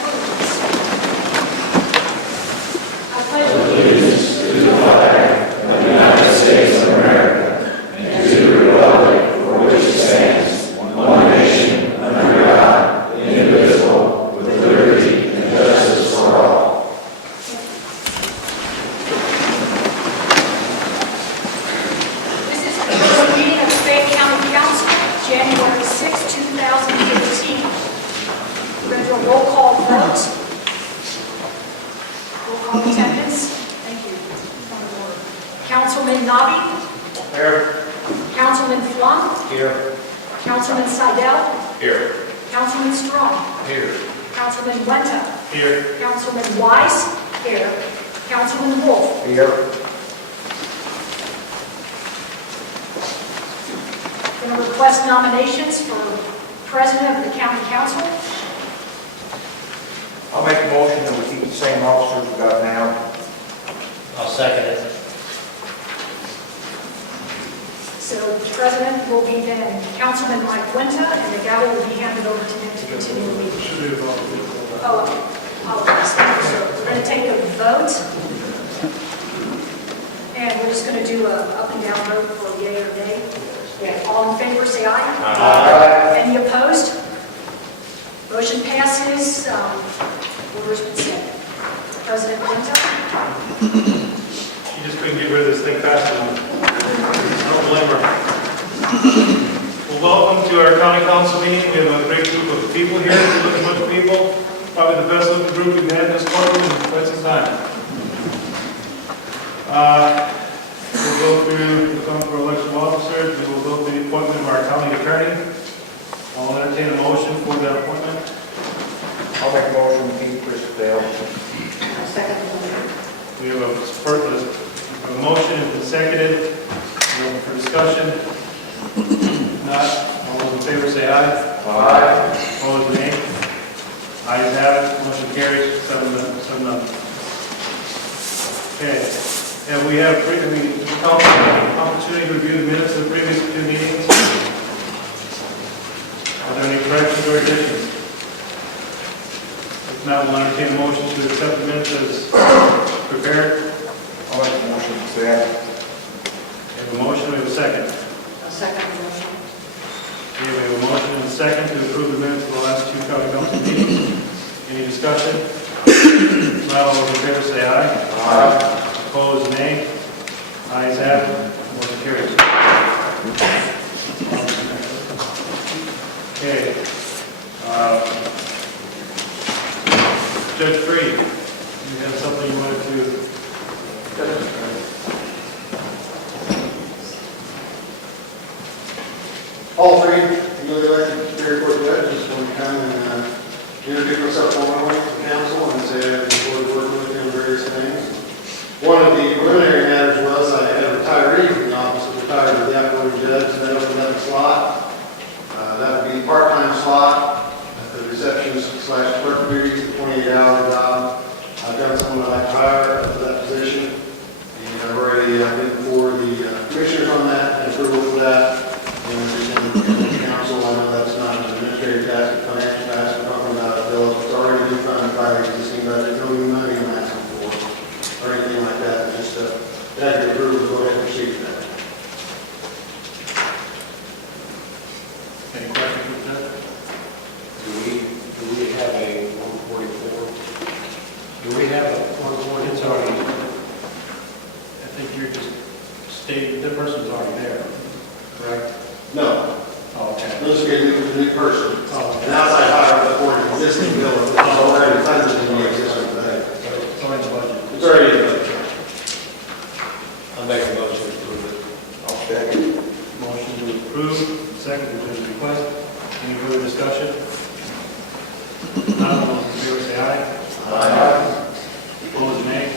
allegiance. I pledge allegiance to the flag of the United States of America and to the republic for which it stands, one nation, under God, indivisible, with liberty and justice for all. This is the first meeting of the Fayette County Council, January 6, 2015. We're going to do a roll call vote. Roll call attendance. Thank you. Point of order. Councilman Nabi. Here. Councilman Flum. Here. Councilman Seidel. Here. Councilman Strong. Here. Councilman Wenta. Here. Councilman Wise. Here. Councilman Wolf. Here. Going to request nominations for President of the County Council. I'll make a motion that we keep the same officers we've got now. I'll second it. So the President will be then Councilman Mike Wenta, and the gavel will be handed over to him to continue the meeting. Oh, apologies. So we're going to take a vote, and we're just going to do a up and down vote for yea or nay. All in favor, say aye. Aye. Any opposed? Motion passes. Order's been set. President Wenta. She just couldn't get rid of this thing fast enough. I don't blame her. Well, welcome to our county council meeting. We have a great group of people here. Look at a bunch of people. Probably the best looking group we've had in this courtroom in quite some time. We'll go through the phone for election of officers. We will go through the appointment of our county attorney. I'll entertain a motion for that appointment. I'll make a motion to keep Chris Dale. We have a motion and seconded. Open for discussion. Not. All those in favor say aye. Aye. Opposed, nay. Ayes have it. Motion carries 7-0. Okay. And we have the opportunity to review the minutes of the previous two meetings. Are there any corrections or additions? If not, we'll entertain a motion to accept the minutes as prepared. I'll make a motion to accept. We have a motion, we have a second. A second motion. Okay, we have a motion and a second to approve the minutes of the last two county council meetings. Any discussion? Not all those in favor say aye. Aye. Opposed, nay. Ayes have it. Motion carries. Okay. Judge Freed, you have something you wanted to? All three newly elected Superior Court judges will come and introduce myself formally to the council and say I've enjoyed working with them on various things. One of the preliminary matters was I had a retiree from the office that retired to the outgoing judge, so that opened up a slot. That would be a part-time slot at the receptionist/clerk duties, a 28-hour job. I've got someone I'd like to hire for that position, and I've already been before the commissioners on that and approval for that. And council, I know that's not an administrative task, a financial task, we're talking about a bill that's already been funded by the existing budget, no new money I'm asking for, or anything like that, just that your approval to go ahead and proceed with that. Any questions with that? Do we have a 144? Do we have a 144? It's already, I think you're just stating, the person's already there, correct? No, Oh, okay. this will be a new person, Oh, an outside hire for an existing bill, it's already funded in the existing budget. It's already in the budget. It's already in the budget. I'll make a motion to approve it. I'll second. Motion to approve, second to the request. Any further discussion? None, all those in favor say aye. Aye. Opposed, nay.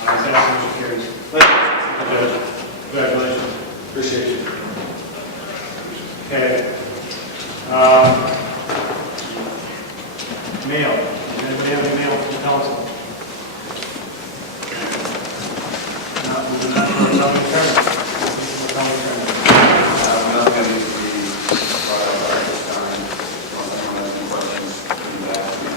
Ayes have it, motion carries. Thank Judge, congratulations. you. Appreciate you. Okay. Mail. Does anybody have any mail from the council? Not, we do not have a county attorney. County attorney. Nothing needs to be brought up at this time. Unless anyone has any questions, please ask me.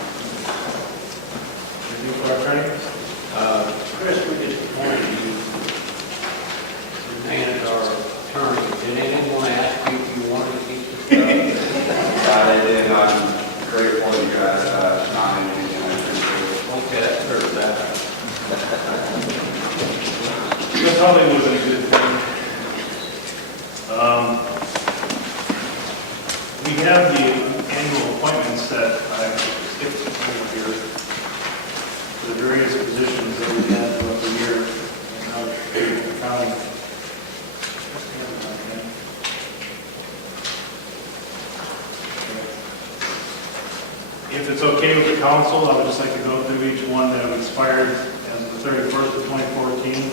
the council, I would just like to go through each one that have expired as of the 31st of 2014.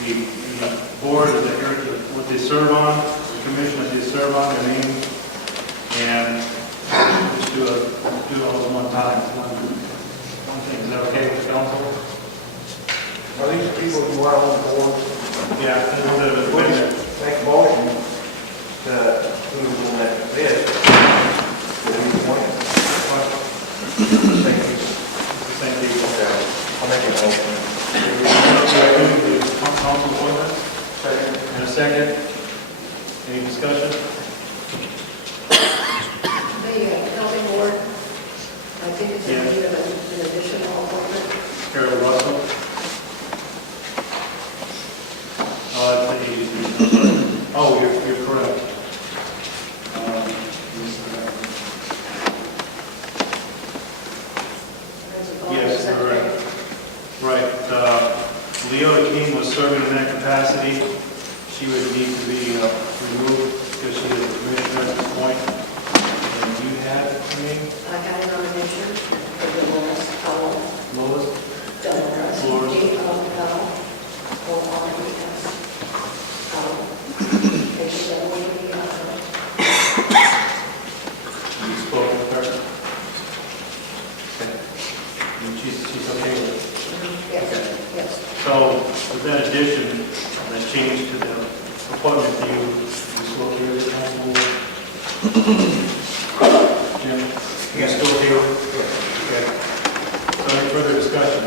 The board is adherent to what they serve on, the commission that they serve on, their names, and just do all at one time. One thing, is that okay with the council? Are these people who are on the board? Yeah, I know that it was Would been you there. make a motion to who's on that list? That we appoint? Thank you. Thank you. Okay. I'll make a motion. Council appointment? Second. And a second. Any discussion? The housing board, I think it's Yeah. in need of an additional appointment. Carol Russell. That's the agency. Oh, you're correct. Yes, you're right. Right. Leota King was serving in that capacity. She would need to be removed because she is a commissioner at this point. And you had, I mean, I had a nomination for the Lois Powell, Lois? Democrat, Lois. Powell, O-R-E-S, Powell. And she said, "Will you be You spoke with her? Okay. And she's okay with it? Yes, yes. So with that addition, that change to the appointment, do you still here as council? Jim? You still here? Okay. So any further discussion?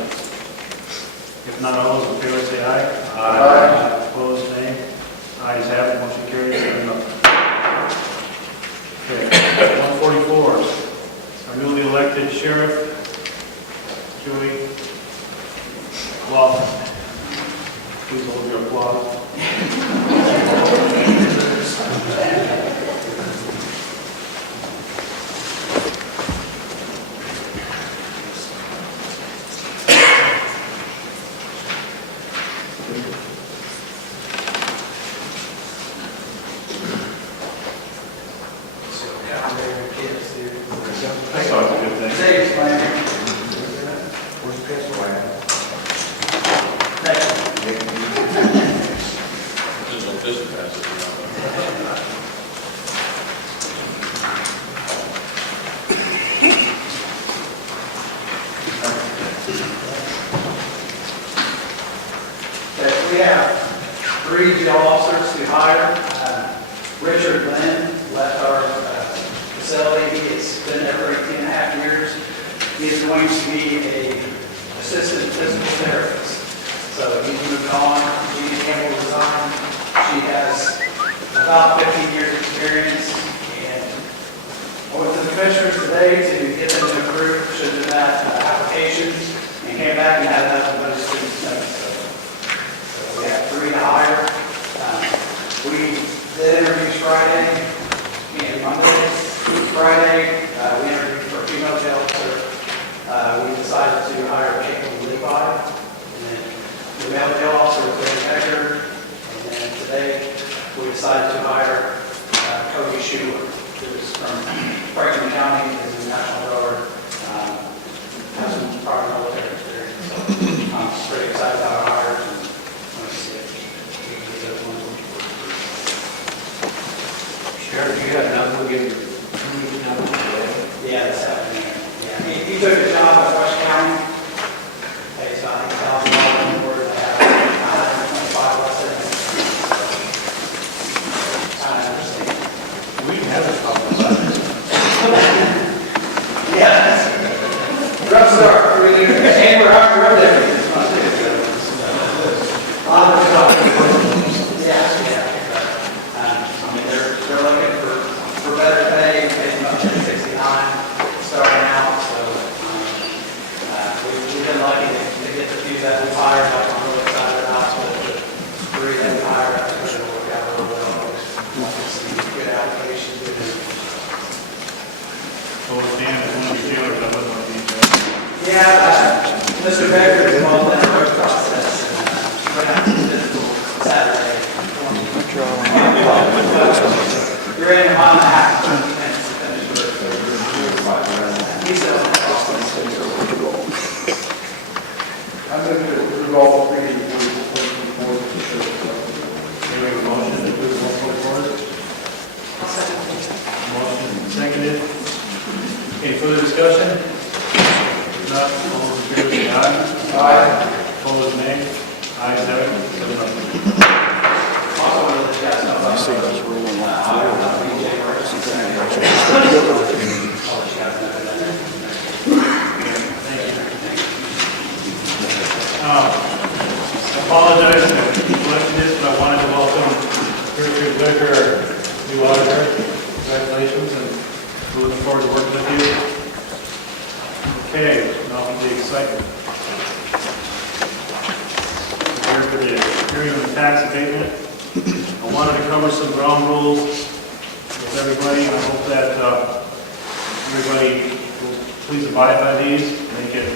If not, all those in favor say aye. Aye. Opposed, nay. Ayes have it, motion carries 7-0. Okay, 144, our newly elected sheriff, Joey. Well, please hold your applause. That's always a good thing. Where's the pistol at? We have 3 jail officers to hire. Richard Lynn left our facility. He has been there for 18.5 years. He is going to be an assistant physical therapist. So he's moving on. Jeannie Campbell resigned. She has about 15 years experience. And I went to the commissioners today to get them to approve, should have that application, and came back and had enough of those students notice. So we have 3 to hire. We did interviews Friday and Monday. Friday, we interviewed for a female jail officer. We decided to hire Caitlin Levi. And then the male jail officer was Dan Becker. And then today, we decided to hire Cody Schuler, who is from Franklin County, is a National Guard, has some prior military experience. So I'm pretty excited about our hires. And let's see if we can get those ones. Sheriff, you got another one, give your 2 weeks notice today? Yeah, that's happening. Yeah, he took a job at West County. Pays about $8,000 more than that. 125 less than it. I understand. We have a couple. Yeah. Rough start. Really, and we're out there. Yeah. I mean, they're looking for better pay, paying about $69 starting out. So we've been lucky to get the few that we've hired. Like I'm really excited about the 3 that we hired. I think it'll work out real well. Some good applications. So Dan is one of the jailers that was on the Yeah, Mr. Becker is involved in the work process. Went out to physical Saturday. You're in on the half. further discussion? If not, all those in favor say aye. Aye. Opposed, nay. Ayes have it, 7-0. Also, wanted to let you guys know about I apologize for letting this, but I wanted to welcome Richard Becker, our new auditor. Congratulations, and we're looking forward to working with you. Okay, now for the excitement. We're here for the hearing on the tax abatement. I wanted to cover some ground rules with everybody. I hope that everybody will please abide by these, make it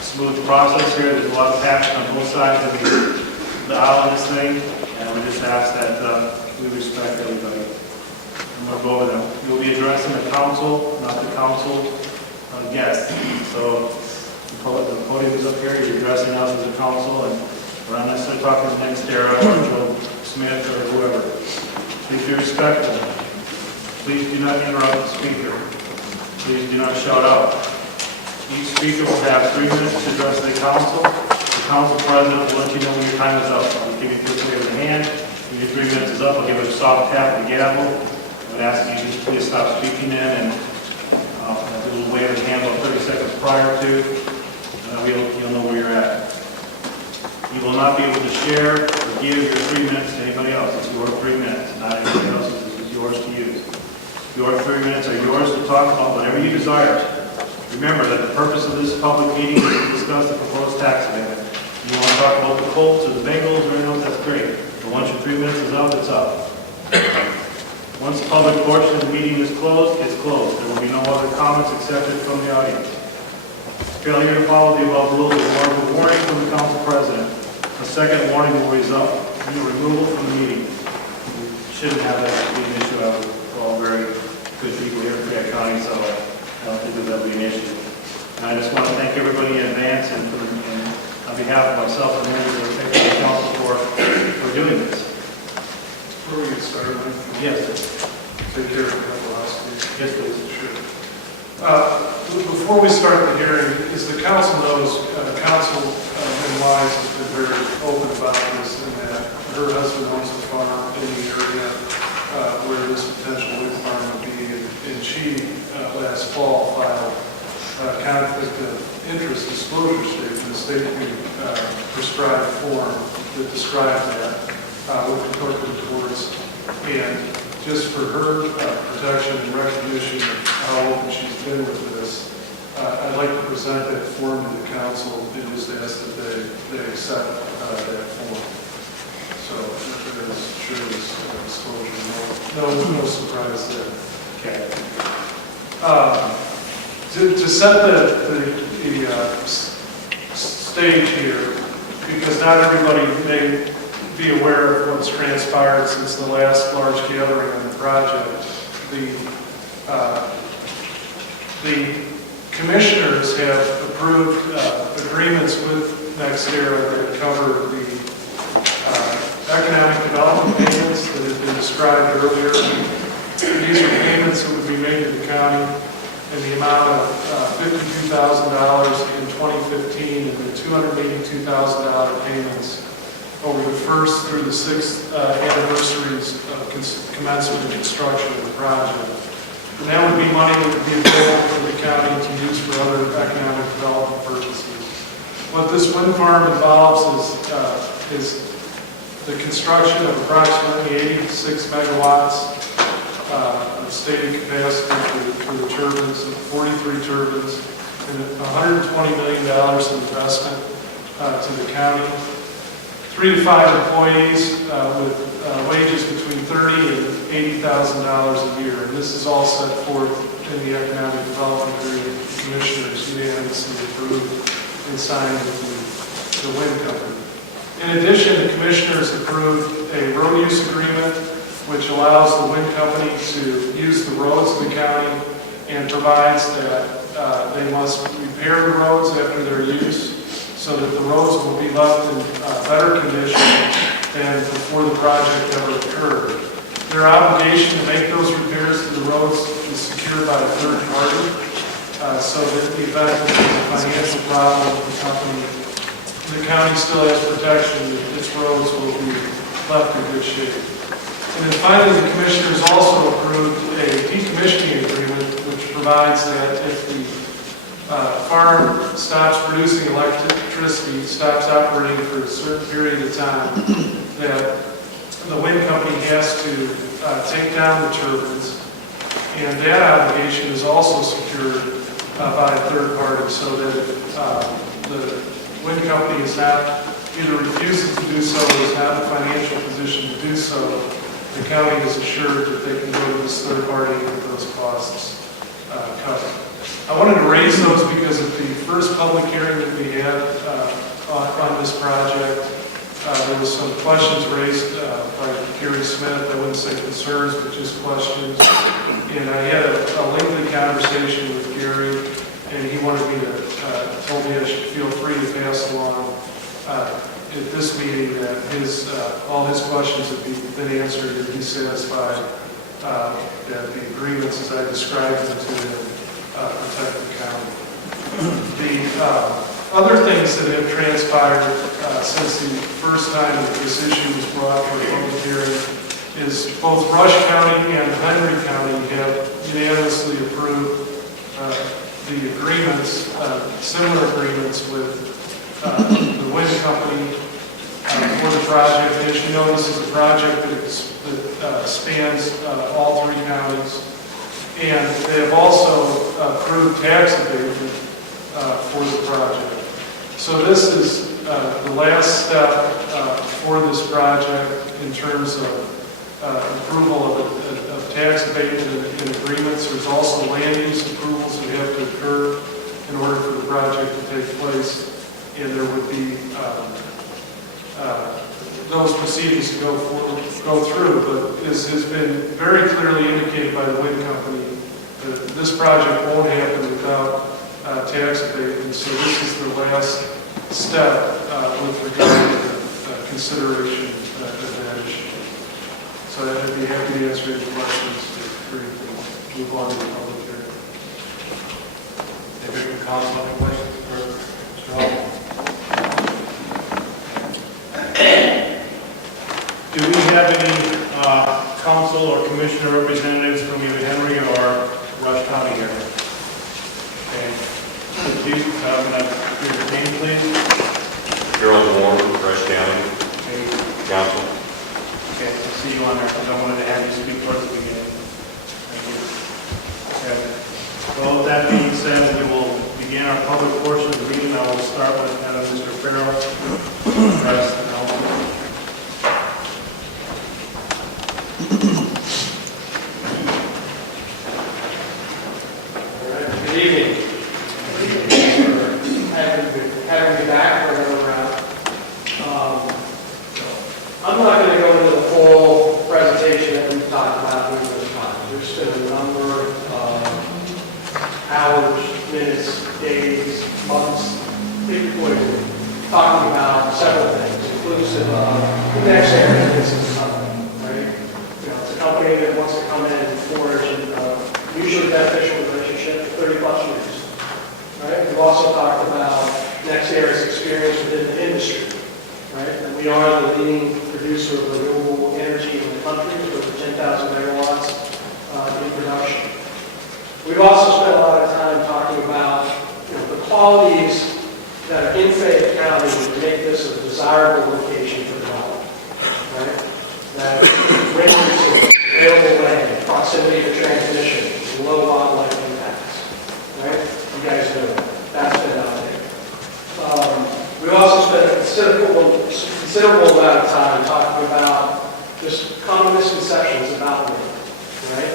smooth process here. There's a lot of passion on both sides of the aisle in this thing, and we just ask that we respect everybody. I'm going to go over them. You'll be addressing the council, not the council guests. So the podium is up here, you're addressing us as a council, and we're not necessarily talking to NextEra or Joe Smith or whoever. Please be respectful. Please do not interrupt the speaker. Please do not shout out. Each speaker will have 3 minutes to address the council. The council president will let you know when your time is up. I'll give you a quick wave of the hand. When your 3 minutes is up, I'll give it a soft tap of the gavel. I would ask you to please stop speaking in, and I'll do a little wave of the hand about 30 seconds prior to. You'll know where you're at. You will not be able to share or give your 3 minutes to anybody else. It's your 3 minutes, not anybody else's. It's yours to use. Your 3 minutes are yours to talk about whatever you desire. Remember that the purpose of this public meeting is to discuss the proposed tax amendment. You want to talk about the Colts or the Bengals or anything else, that's great. But once your 3 minutes is up, it's up. Once the public portion of the meeting is closed, it's closed. There will be no other comments accepted from the audience. Failure to follow the above rules is more of a warning from the council president. A second warning will result in your removal from the meeting. We shouldn't have that be an issue. We're all very good people here in Fayette County, so I don't think that'll be an issue. And I just want to thank everybody in advance and on behalf of myself and members of the council for doing this. Before we get started, Yes. take care of that last week. Yes, please. Sure. Before we start the hearing, as the council knows, Council Wise has been very open about this, and that her husband owns a farm in the area where this potential wind farm would be, and she last fall filed a conflict of interest disclosure statement, the state prescribed form that describes that with the corporate towards, and just for her protection and recognition of how open she's been with this, I'd like to present that form to the council and just ask that they accept that form. So there is sure this disclosure, no surprise there. Okay. To set the stage here, because not everybody may be aware of what's transpired since the last large gathering on the project. The commissioners have approved agreements with NextEra that cover the economic development payments that have been described earlier. These are payments that would be made to the county in the amount of $52,000 in 2015 and the $282,000 payments over the first through the sixth anniversaries of commencement and construction of the project. And that would be money that would be available for the county to use for other economic development purposes. What this wind farm involves is the construction of approximately 86 megawatts of stated capacity for the turbines, 43 turbines, and $120 million in investment to the county. 3 to 5 employees with wages between $30,000 and $80,000 a year. And this is all set forth in the economic development agreement the commissioners unanimously approved and signed with the wind company. In addition, the commissioners approved a road use agreement which allows the wind company to use the roads of the county and provides that they must repair the roads after their use, so that the roads will be left in better condition than before the project ever occurred. Their obligation to make those repairs to the roads is secured by a third party, so that the event that there's a financial problem with the company, the county still has protection that its roads will be left in good shape. And then finally, the commissioners also approved a decommissioning agreement which provides that if the farm stops producing electricity, stops operating for a certain period of time, that the wind company has to take down the turbines. And that obligation is also secured by a third party, so that the wind company is not, either refuses to do so or is not in a financial position to do so, the county is assured that they can go to this third party and get those costs covered. I wanted to raise those because at the first public hearing that we had on this project, there was some questions raised by Gary Smith. I wouldn't say concerns, but just questions. And I had a lengthy conversation with Gary, and he wanted me to, told me I should feel free to pass along at this meeting that all his questions have been answered, and he's satisfied that the agreements as I described them to him protect the county. The other things that have transpired since the first time that this issue was brought for a public hearing is both Rush County and Henry County have unanimously approved the agreements, similar agreements with the wind company for the project. As you know, this is a project that spans all three counties. And they have also approved tax abatement for the project. So this is the last step for this project in terms of approval of tax abatement and agreements. There's also land use approvals that have to occur in order for the project to take place. And there would be those proceedings to go through, but as has been very clearly indicated by the wind company, this project won't happen without tax abatement. So this is the last step with regard to the consideration of that issue. So I'd be happy to answer any questions if we move on to the public hearing. Anybody from council have any questions for Mr. Hall? Do we have any council or commissioner representatives from either Henry or Rush County here? Okay. Please, your name, please. Harold Warren, Rush County Okay. Council. Okay, I see you on there, because I wanted to have you speak towards the beginning. Thank you. Okay. Well, with that being said, we will begin our public portion of the meeting. I will start with Mr. Farrell. Address the council. Good evening. Having me back for another round. I'm not going to go into the full presentation that we've talked about numerous times. There's been a number of hours, minutes, days, months, talking about several things, inclusive of the next area of business company, right? It's a company that wants to come in and forge a mutually beneficial relationship for 30+ years. Right? We've also talked about next area's experience within the industry. Right? And we are the leading producer of renewable energy in the country with over 10,000 megawatts in production. We've also spent a lot of time talking about the qualities that are in Fayette County to make this a desirable location for development. Right? That renders available land, proximity to transmission, low wildlife impacts. Right? You guys know that's been out there. We also spent a considerable amount of time talking about just common misconceptions about wind. Right?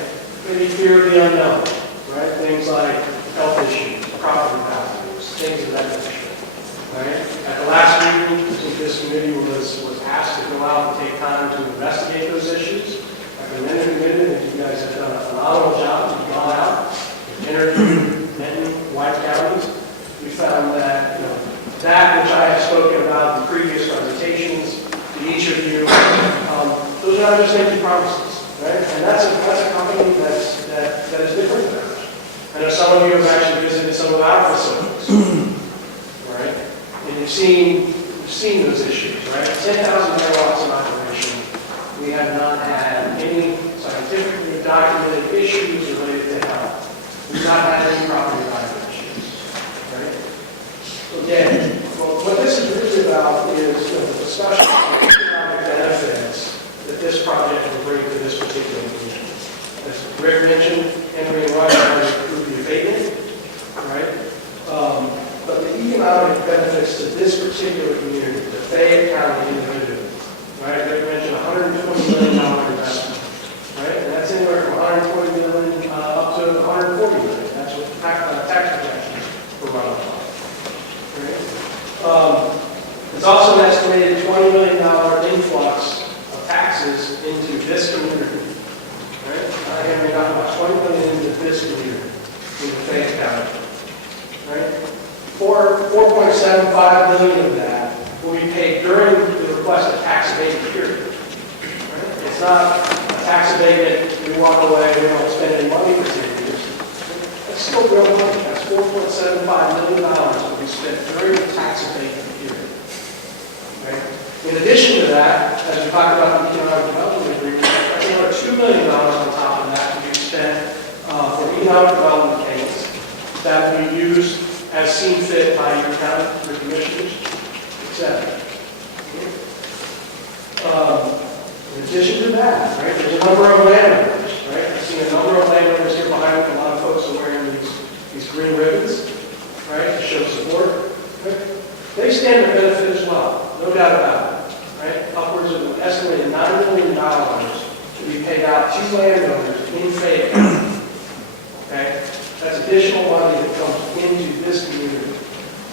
Maybe fear of the unknown. Right? Things like health issues, property values, things of that nature. Right? At the last meeting, this committee was asked to go out and take time to investigate those issues. I've been committed, and you guys have done a phenomenal job. You've gone out, you've interviewed Benton, White counties. We found that that which I have spoken about in previous presentations to each of you, those are not just empty promises. Right? And that's a company that is different than ours. And know some of you have actually visited some of our facilities, right? And you've seen those issues, right? 10,000 megawatts in operation. We have not had any scientifically documented issues related to health. We've not had any property violations, right? Again, what this is really about is the discussion of economic benefits that this project will bring to this particular community. As Rick mentioned, Henry and Ryan already approved the abatement, right? But the economic benefits to this particular community, the Fayette County individual, right? Rick mentioned $120 million investment, right? And that's anywhere from $120 million up to $140 million. That's what tax projections for runoff. It's also an estimated $20 million influx of taxes into this community. Right? I mean, not much, $20 million into this community, into Fayette County. Right? 4.75 million of that will be paid during the requested tax abatement period. Right? It's not a tax abatement, we walk away, we don't spend any money for 10 years. That's still real money. That's $4.75 million will be spent during the tax abatement period. Right? In addition to that, as we talked about the economic development agreement, that's another $2 million on top of that to be spent for economic development payments that will be used as seen fit by your county, your commissioners, etc. In addition to that, right, there's a number of landowners, right? I've seen a number of landowners here behind me. A lot of folks are wearing these green ribbons, right, to show support. Right? They stand to benefit as well, no doubt about it, right? Upwards of an estimated $9 million to be paid out to landowners in Fayette County. Okay? That's additional money that comes into this community.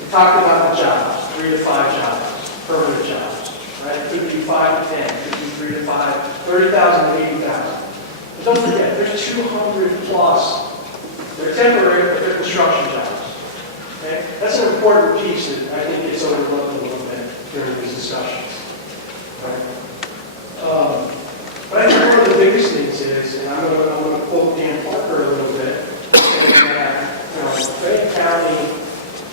We talked about the jobs, 3 to 5 jobs, permanent jobs, right? It could be 5 to 10, it could be 3 to 5, 30,000 to 80,000. But don't forget, there's 200 plus. They're temporary, but they're construction jobs. Okay? That's an important piece that I think gets overlooked a little bit during these discussions. Right? But I think one of the biggest things is, and I'm going to quote Dan Parker a little bit, saying that, Fayette County,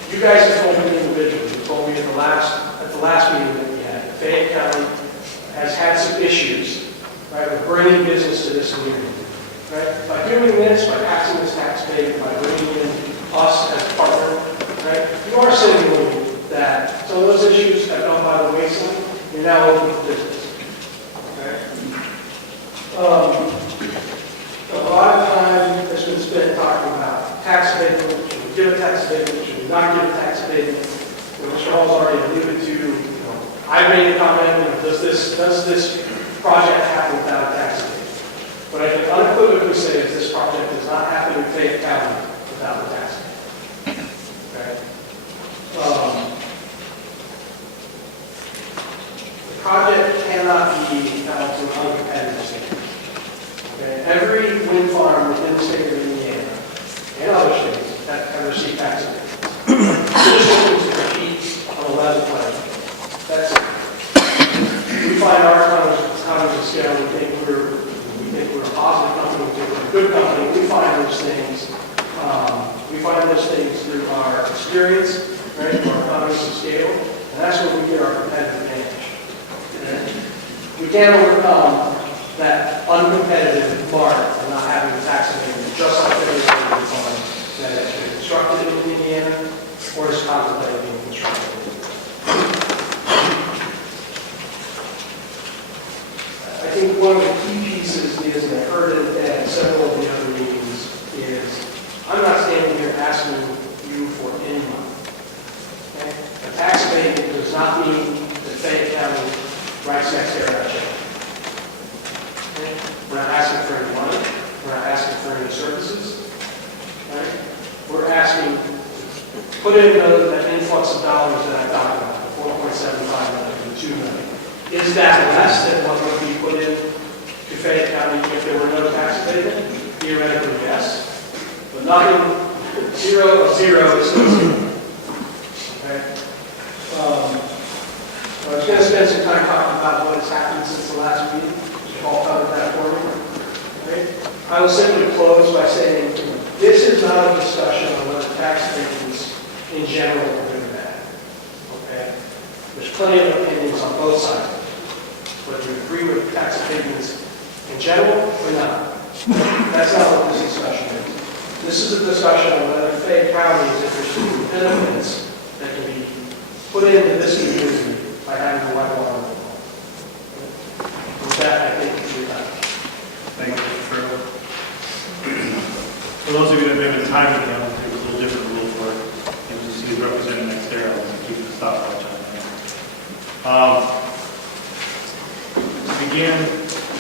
you guys have told me individually, you told me at the last meeting that we had, Fayette County has had some issues, right, with bringing business to this community. Right? By doing this, by passing this tax payment, by bringing in us as a partner, right, you are signaling that some of those issues have gone by the wayside. You're now open for business. Okay? A lot of time has been spent talking about tax abatement. Should we give a tax abatement? Should we not give a tax abatement? Mr. Hall's already alluded to. I made a comment. Does this project happen without a tax abatement? What I can unequivocally say is this project does not happen in Fayette County without the tax abatement. Okay? The project cannot be held to an uncompetitive standard. Okay? Every wind farm within the state of Indiana and other states have received tax abatements. This is to compete on a level playing field. That's it. We find our economies of scale. We think we're a positive company, we think we're a good company. We find those things. Through our experience, right? Our economies of scale, and that's where we get our competitive advantage. Okay? We can't overcome that uncompetitive mark of not having a tax abatement, just like every other farm that has been constructed in Indiana or is contemplated being constructed. I think one of the key pieces is, and I heard it at several of the other meetings, is I'm not standing here asking you for any money. Okay? A tax abatement does not mean that Fayette County writes next to our check. Okay? We're not asking for any money. We're not asking for any services. Right? We're asking to put in that influx of dollars that I talked about, the 4.75 million, the 2 million. Is that less than what would be put in to Fayette County if there were no tax abatement? Theoretically, yes. But nothing, 0 of 0 is still 0. Okay? I was going to spend some time talking about what has happened since the last meeting. Paul covered that for me. Okay? I will simply close by saying, This is not a discussion on whether tax abatements in general are good or bad. Okay? There's plenty of opinions on both sides. Whether you agree with tax abatements in general or not. That's not what this discussion is. This is a discussion on whether Fayette County is interested in benefits that can be put into this community by having the white water. With that, I think we're done. Thank you, Mr. Farrell. For those of you that may have been time with him, there's a little different rules for it. And you see he's representing Nextera, and keep the stopwatch on him. To begin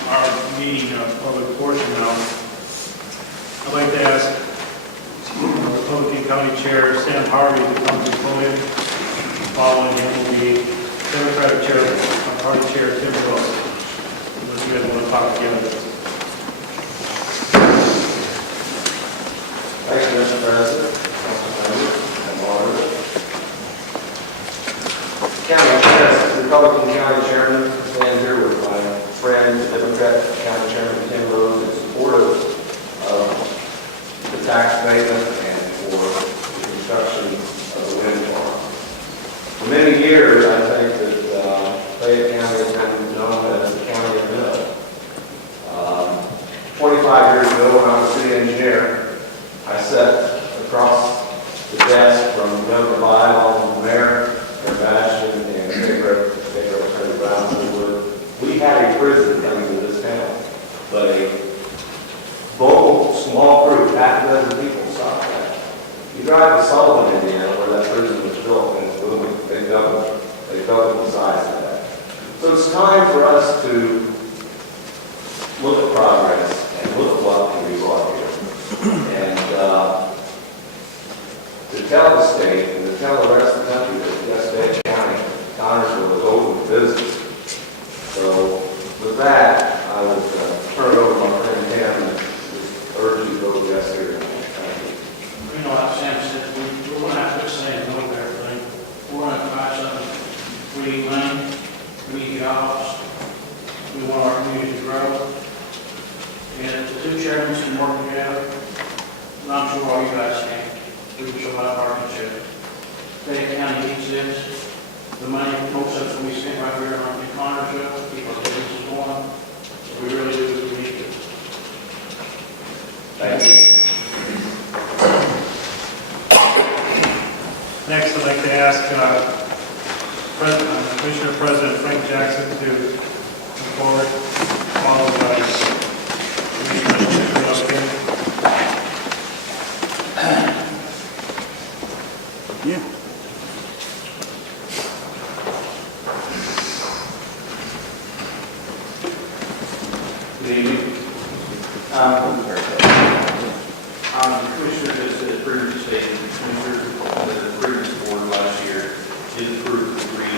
our meeting, public portion now, I'd like to ask Republican County Chair Sam Harvey to come to the podium. Following him will be Democratic Chair, Party Chair Tim Wilson. Unless you guys want to talk together. Thank you, Mr. President, Council members, and Margaret. County Chair, Republican County Chairman, stand here with my friend, Democrat County Chairman Tim Rose, in support of the tax abatement and for the construction of the wind farm. For many years, I think that Fayette County has been known as the county of minnow. 25 years ago, when I was city engineer, I sat across the desk from Governor Lyle, the mayor, Mayor Bastian, and Mayor Attorney Brown. We had a prison coming to this town, but a vocal, small group, half a dozen people stopped that. You drive to Sullivan, Indiana, where that prison was built, and it's booming. They doubled the size of that. So it's time for us to look at progress and look at what can be brought here. And to tell the state and to tell the rest of the country that yes, Fayette County, Connersville is open for business. So with that, I will turn it over to my friend Tim and just urge you to vote yes here. Thank you. You know, like Sam said, we're going to have to say no to everything. We're going to try something. We need money, we need jobs, we want our community to grow. And if the two chairmen can work together, and I'm sure all you guys can, we can survive our partnership. Fayette County needs this. The money, most of it we spent right here on Connersville, keep our businesses going. So we really do what we need to. Thank you. Next, I'd like to ask Commissioner President Frank Jackson to come forward, followed by Commissioner Wilson. Good evening. Commissioner, as previously stated, the previous board last year did approve the three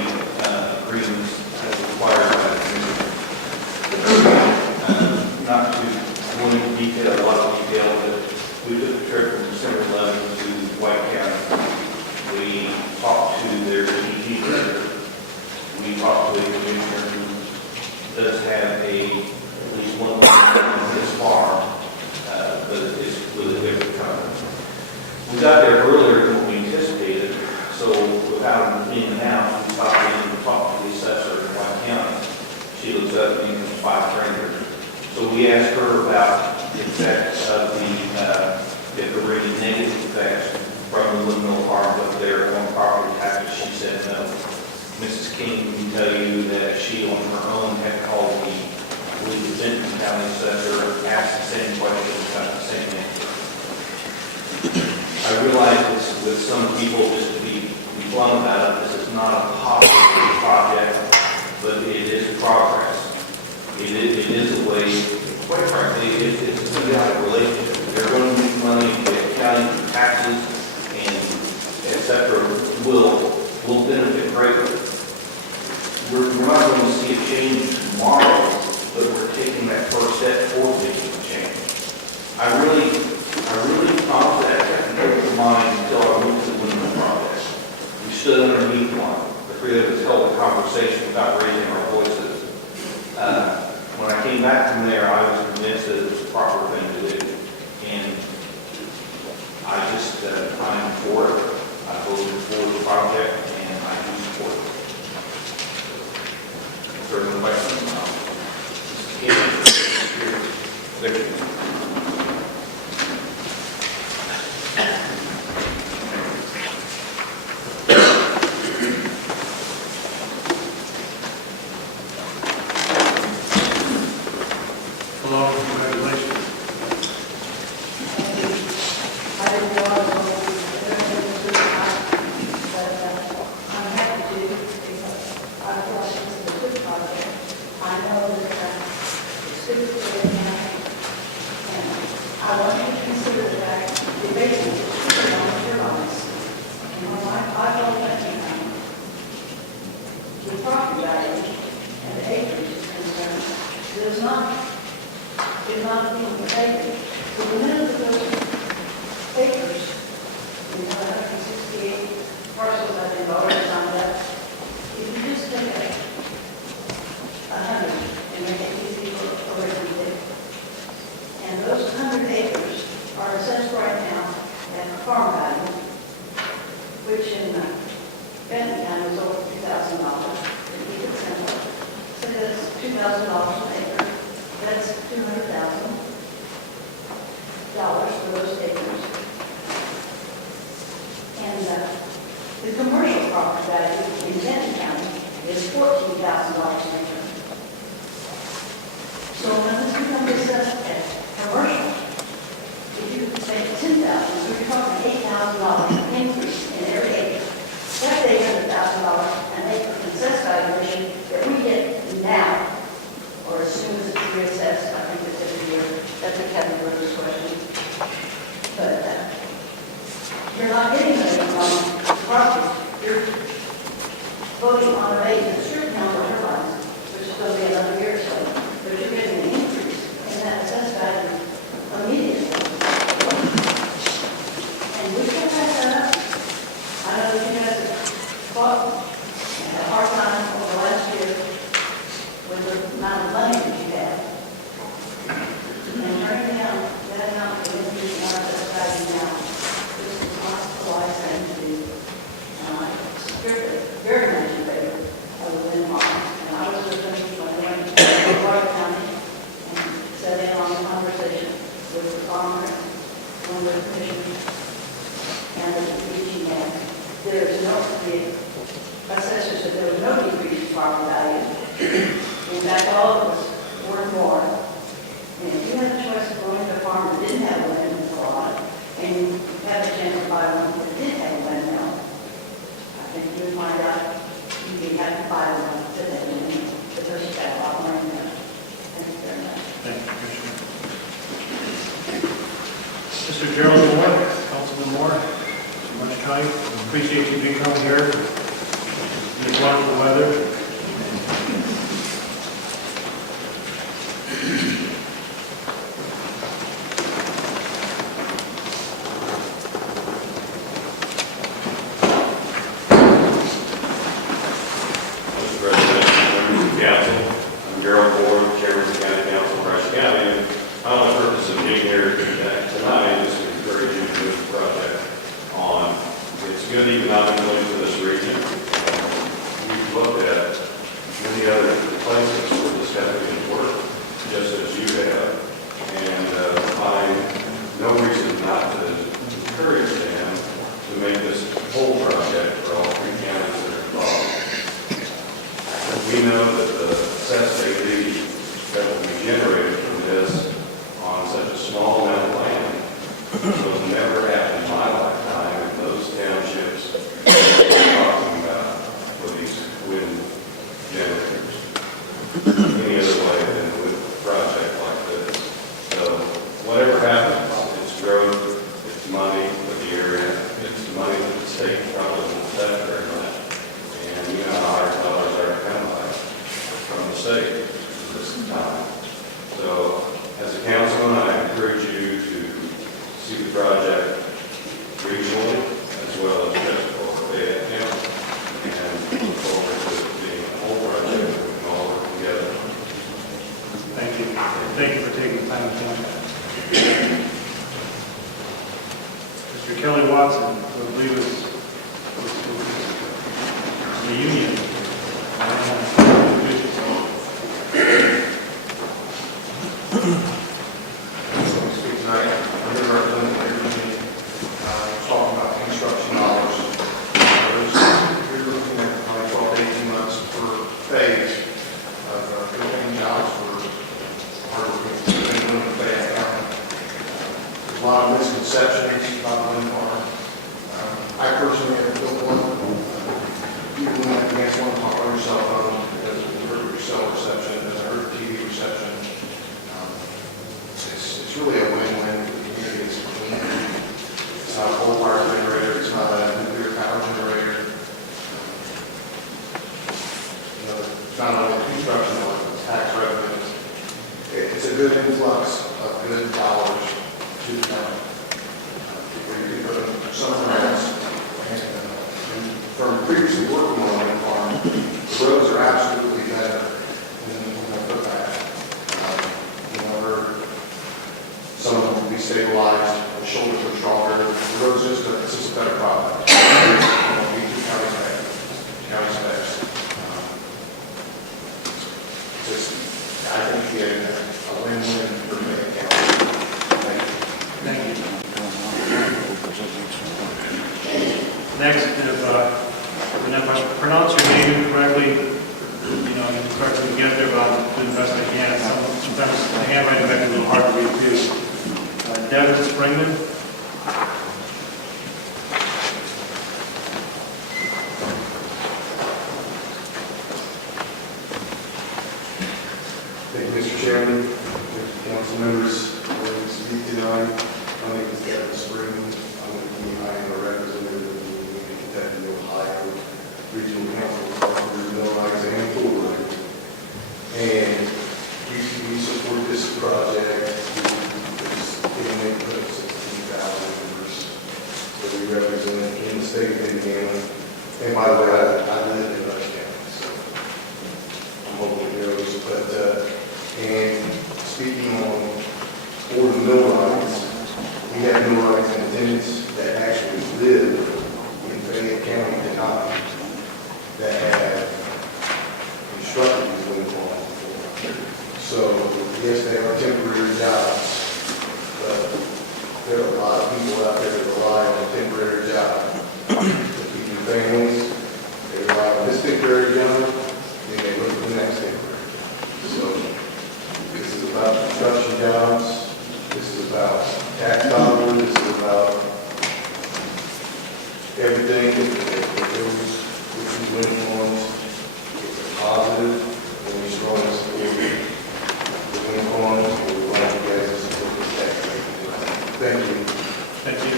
agreements as required by the commission. Not to go into detail, a lot of detail, but we took a trip from December 11th to White County. We talked to their DEP director. We talked to a commissioner who does have at least one on his farm, but it's with a different company. We got there earlier than we anticipated, so without being announced, we stopped in and talked to the assessor in White County. She looks up at me and was 5 trainers. So we asked her about the effects of if there were any negative effects from the windmill farms up there on property taxes. She said no. Mrs. King can tell you that she on her own had called the Benton County assessor, asked the same question, got the same answer. I realize this with some people, just to be blunt about it, this is not a possible project, but it is progress. It is a way, quite frankly, it's a symbiotic relationship. They're going to need money, the county taxes, and et cetera, will benefit greatly. We're not going to see a change tomorrow, but we're taking that first step towards making a change. I really promised that I kept in mind until I moved to the windmill project. We stood underneath one. The three of us held a conversation about raising our voices. When I came back from there, I was convinced that it was the proper thing to do. And set a time for it. I voted for the project, and I do support it. Further questions? There you go. Hello, congratulations. I didn't know I was going to be everything was good tonight, but I'm happy to because I feel like this is a good project. I know that it's good for the county, and I want you to consider the fact that basically it's super on your lives. And when I told that the property value and the acreage is concerned, there's not being paid. So the minute of those acres, 168 parcels I think already signed up, if you just take 100 and make it easy for everybody, and those 100 acres are assessed right now at farm value, which in Benton County is over $2,000. To keep it simple. So that's $2,000 an acre. That's $200,000 for those acres. And the commercial property value in Benton County is $14,000 an acre. So when this becomes assessed as commercial, if you say $10,000, so you're talking $8,000 increase in every acre. That's $800,000 an acre assessed valuation that we get now, or as soon as it's reassessed. I think it's every year. That's a Kevin Rivers question. But you're not getting anything from the property. You're voting on a rate that's certain number of turbines, which is going to be another year or so. But you're getting an increase in that assessed value immediately. And we can pass that up. I know that you guys have fought and had a hard time over the last year with the amount of money that you have. And turning down that amount of increase in our assessed value now, this is not the wise thing to do. And I'm very much in favor of the wind farm. And I was with them when they went to Florida County and sat in on a conversation with the farmer, one of the commissioners, and the DG man. There is no, the assessor said there was no decrease in property value. In fact, all of us worth more. And if you had a choice of going to a farm that didn't have a windmill on it, and you had a chance to buy one that did have a windmill, I think you would find out you'd have to buy one that had a windmill, because you got a lot more in there. Thank you very much. Thank you, Commissioner. Mr. Gerald Moore, Councilman Moore, much time. Appreciate you being down here. It's wonderful weather. Good economically for this region. We've looked at many other places where this kind of thing work, just as you have, and find no reason not to encourage them to make this whole project for all three counties that are involved. We know that the assessed AD that will be generated from this on such a small amount of land will never happen in my lifetime in those townships that we're talking about for these wind generators. Any other way than with a project like this. So whatever happens, it's growth, it's money for the area, it's the money that the state probably won't set very much. And you know how our dollars are to come by from the state at this time. So as a councilman, I encourage you to see the project regionally as well as just for Fayette County, and look forward to it being a whole project that we can all work together. Thank you. Thank you for taking the time to come. Mr. Kelly Watt. Next, if I pronounce your name incorrectly, you know, you correctly get there, but I'll do the best I can. Sometimes the handwriting might be a little hard to read too. Devin Springman. Thank you, Mr. Chairman, council members, to speak tonight. My name is Devin Springman. I am a representative of the Kentucky, Ohio Regional Council of Millwrights and Fulbright. And we support this project. It's getting input 16,000 members that we represent in the state of Indiana. And by the way, I live in Rush County, so I'm hoping it goes. But and speaking on for the millwrights, we have millwrights in attendance that actually live in Fayette County tonight that have instructed these wind farms before. So yes, they are temporary jobs, but there are a lot of people out there that rely on a temporary job to feed their families. They rely on this temporary job, then they look for the next temporary. So this is about construction jobs. This is about tax dollars. This is about everything that goes with these wind farms. It's a positive when we strongly support the wind farms. And we want you guys to support this tax rate. Thank you. Thank you.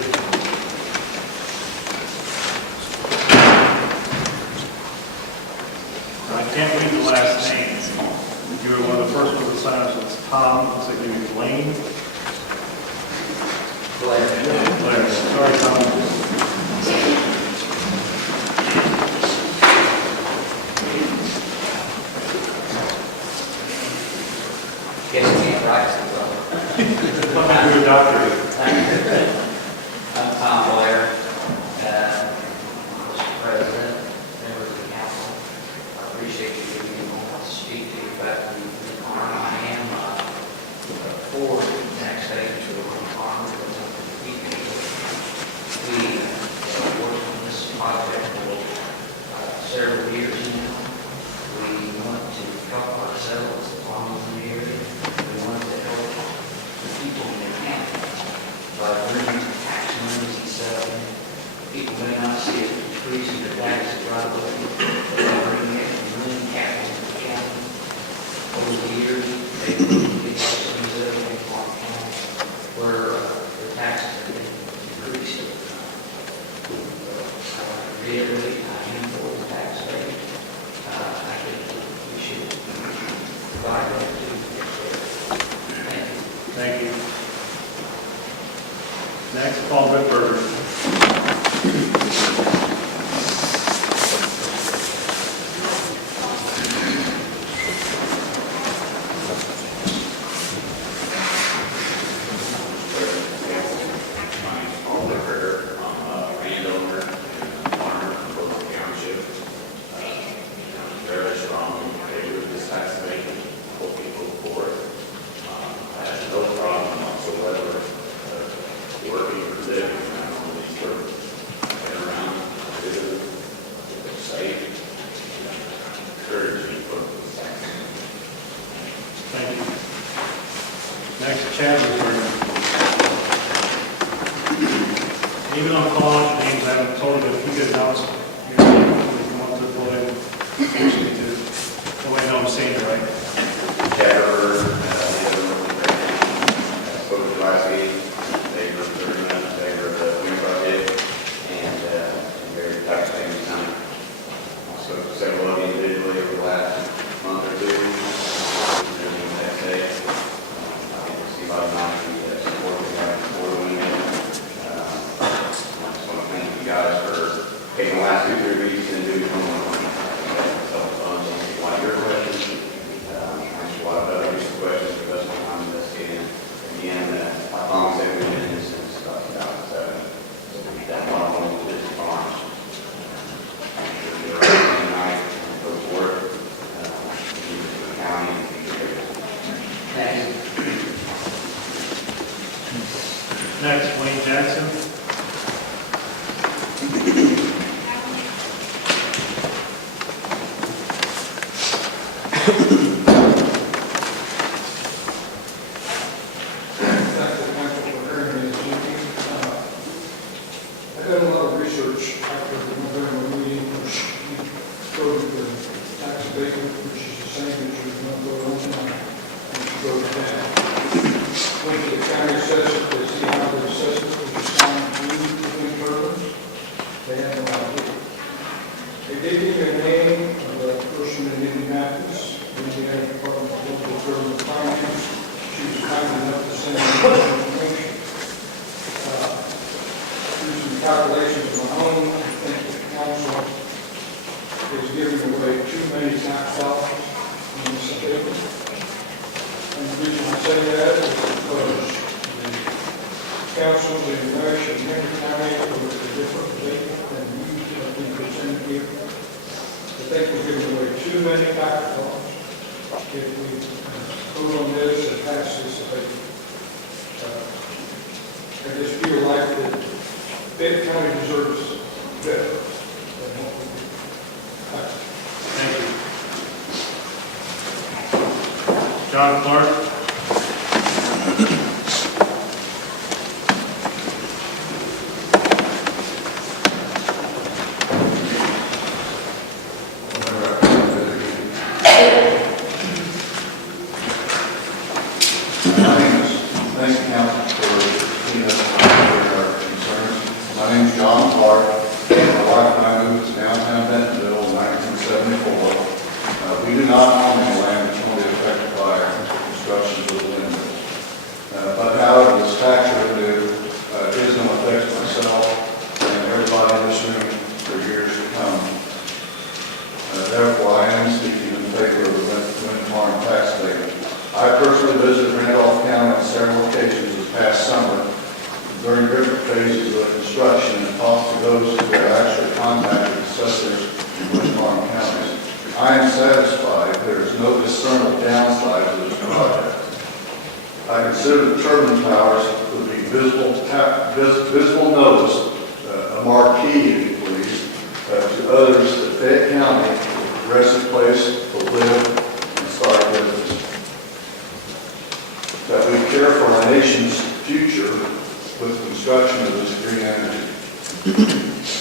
I can't read the last name. You were one of the first ones to sign up, so it's Tom, looks like maybe Blaine. Blair. Sorry, Tom. Guess you can't write so well. Come back to your doctor. I'm Tom Blair, Mr. President, members of the council. I appreciate you giving me a moment to speak to you about the farm. I am for taxation to a farm. We worked on this project for several years now. We want to help ourselves, the farmers in the area. We want to help the people in the county by bringing tax monies and stuff in. People may not see it increasing their taxes right away, but by bringing it and bringing capital to the county over the years, they get some of the other farm counties where the taxes have been increased. Reiterate, I am for the tax rate. I think we should provide that to. Thank you. Thank you. Next, Paul Bitberger. Thank you. Next, Chad Bitberger. Even on calling names, I haven't told you, but if you could announce your name, we come up to the podium. Actually, oh, I know I'm saying it right. Chadder, spoke to last week, they were very much in favor of the new budget and very tax payment tonight. Also, several of you individually over the last month or two, during that day. I can see by now the support we have for the women. I just want to thank you guys for taking the last 2-3 weeks and doing one. So, one of your questions. A lot of other recent questions for us when I'm investigating. Again, I promise that we've been in this since about 2007. So we've done a lot of work with this farm. Tonight, go forward. The county. Thank you. Next, Wayne Jackson. they had no idea. They did give me a name of a person in Indianapolis, Indiana Department of Local Government Finance. She was kind enough to send me information. Through some calculations of my own, I think the council is giving away too many tax dollars in this statement. And the reason I say that is because the councils in Marion and Henry County are a different statement than you have been presented here. I think we're giving away too many tax dollars if we vote on this and pass this debate. I just feel like that Fayette County deserves better than what we do. Thank you. John Clark. Thank you, Council, for seeing us and our concerns. My name is John Clark. My wife and I moved to downtown Bentonville in 1974. We do not own any land that's only affected by construction of the windmills. But however, this tax revenue is going to affect myself and everybody in this room for years to come. Therefore, I am speaking in favor of the wind farm tax statement. I personally visited Randolph County on several occasions this past summer during different phases of construction and talked to those who have actually contacted assessors in wind farm counties. I am satisfied there is no discernible downside to this project. I consider the turbine towers would be visible notice, a marquee, if you please, to others that Fayette County is a progressive place to live and start a business. That we care for our nation's future with construction of this green energy.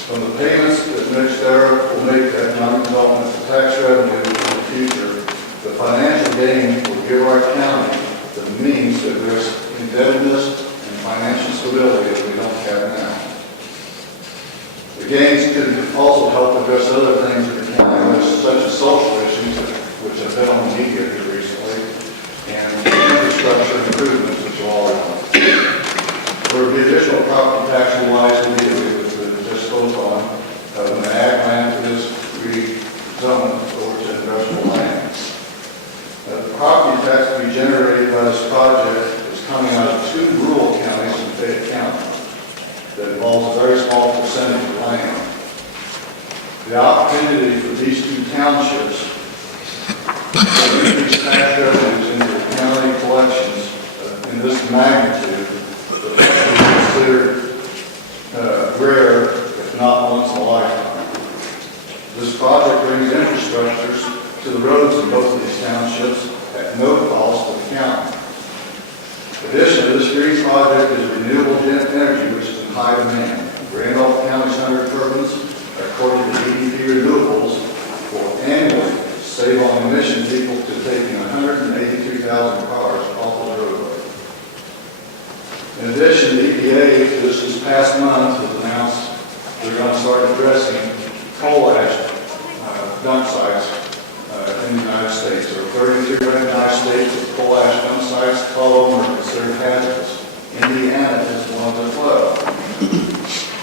From the payments that NextEra will make to economic development and tax revenue in the future, the financial gain will give our county the means to address indebtedness and financial stability that we don't have now. The gains could also help address other things in the county, such as social issues, which have been on the media here recently, and infrastructure improvements, which are all around. For the additional property tax wise immediately, which we just spoke on, when the ag land is rezoned over to industrial land. The property tax to be generated by this project is coming out of 2 rural counties in Fayette County that involves a very small percentage of land. The opportunity for these 2 townships to increase tax revenues into the county collections in this magnitude would be considered rare, if not once in a lifetime. This project brings infrastructures to the roads in both of these townships at no cost to the county. Additionally, this green project is renewable energy, which is in high demand. Randolph County's 100 turbines, according to EDP Renewables, will annually save on emissions equal to taking 183,000 cars off the roadway. In addition, the EPA, this past month, was announced they're going to start addressing coal ash dump sites in the United States. There are 32 recognized states with coal ash dump sites. All of them are considered hazardous. Indiana is one of the 12.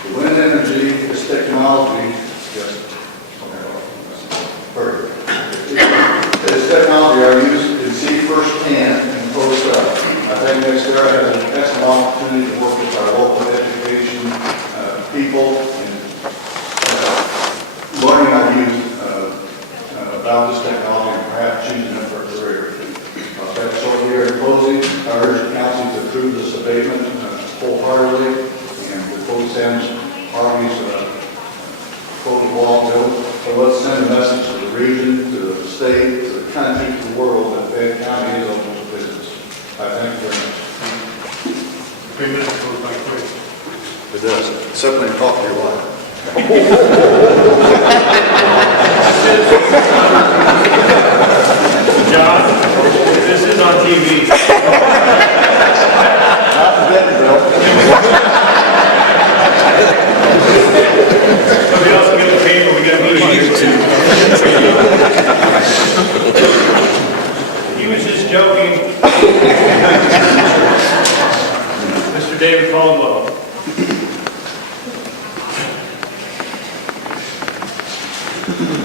The wind energy, this technology, this technology are used to see firsthand and post up. I think NextEra has an excellent opportunity to work with our local education people in learning how to use about this technology and perhaps choosing it for a career. I'll cut it short here. In closing, I urge the council to approve this abatement wholeheartedly, and to quote Sam Harvey's quote wall bill. So let's send a message to the region, to the state, to the country, to the world that Fayette County is open for business. I thank you very much. 3 minutes goes by quick. It does. Except when you talk to your wife. John, this is on TV. Not in Bentonville. Happy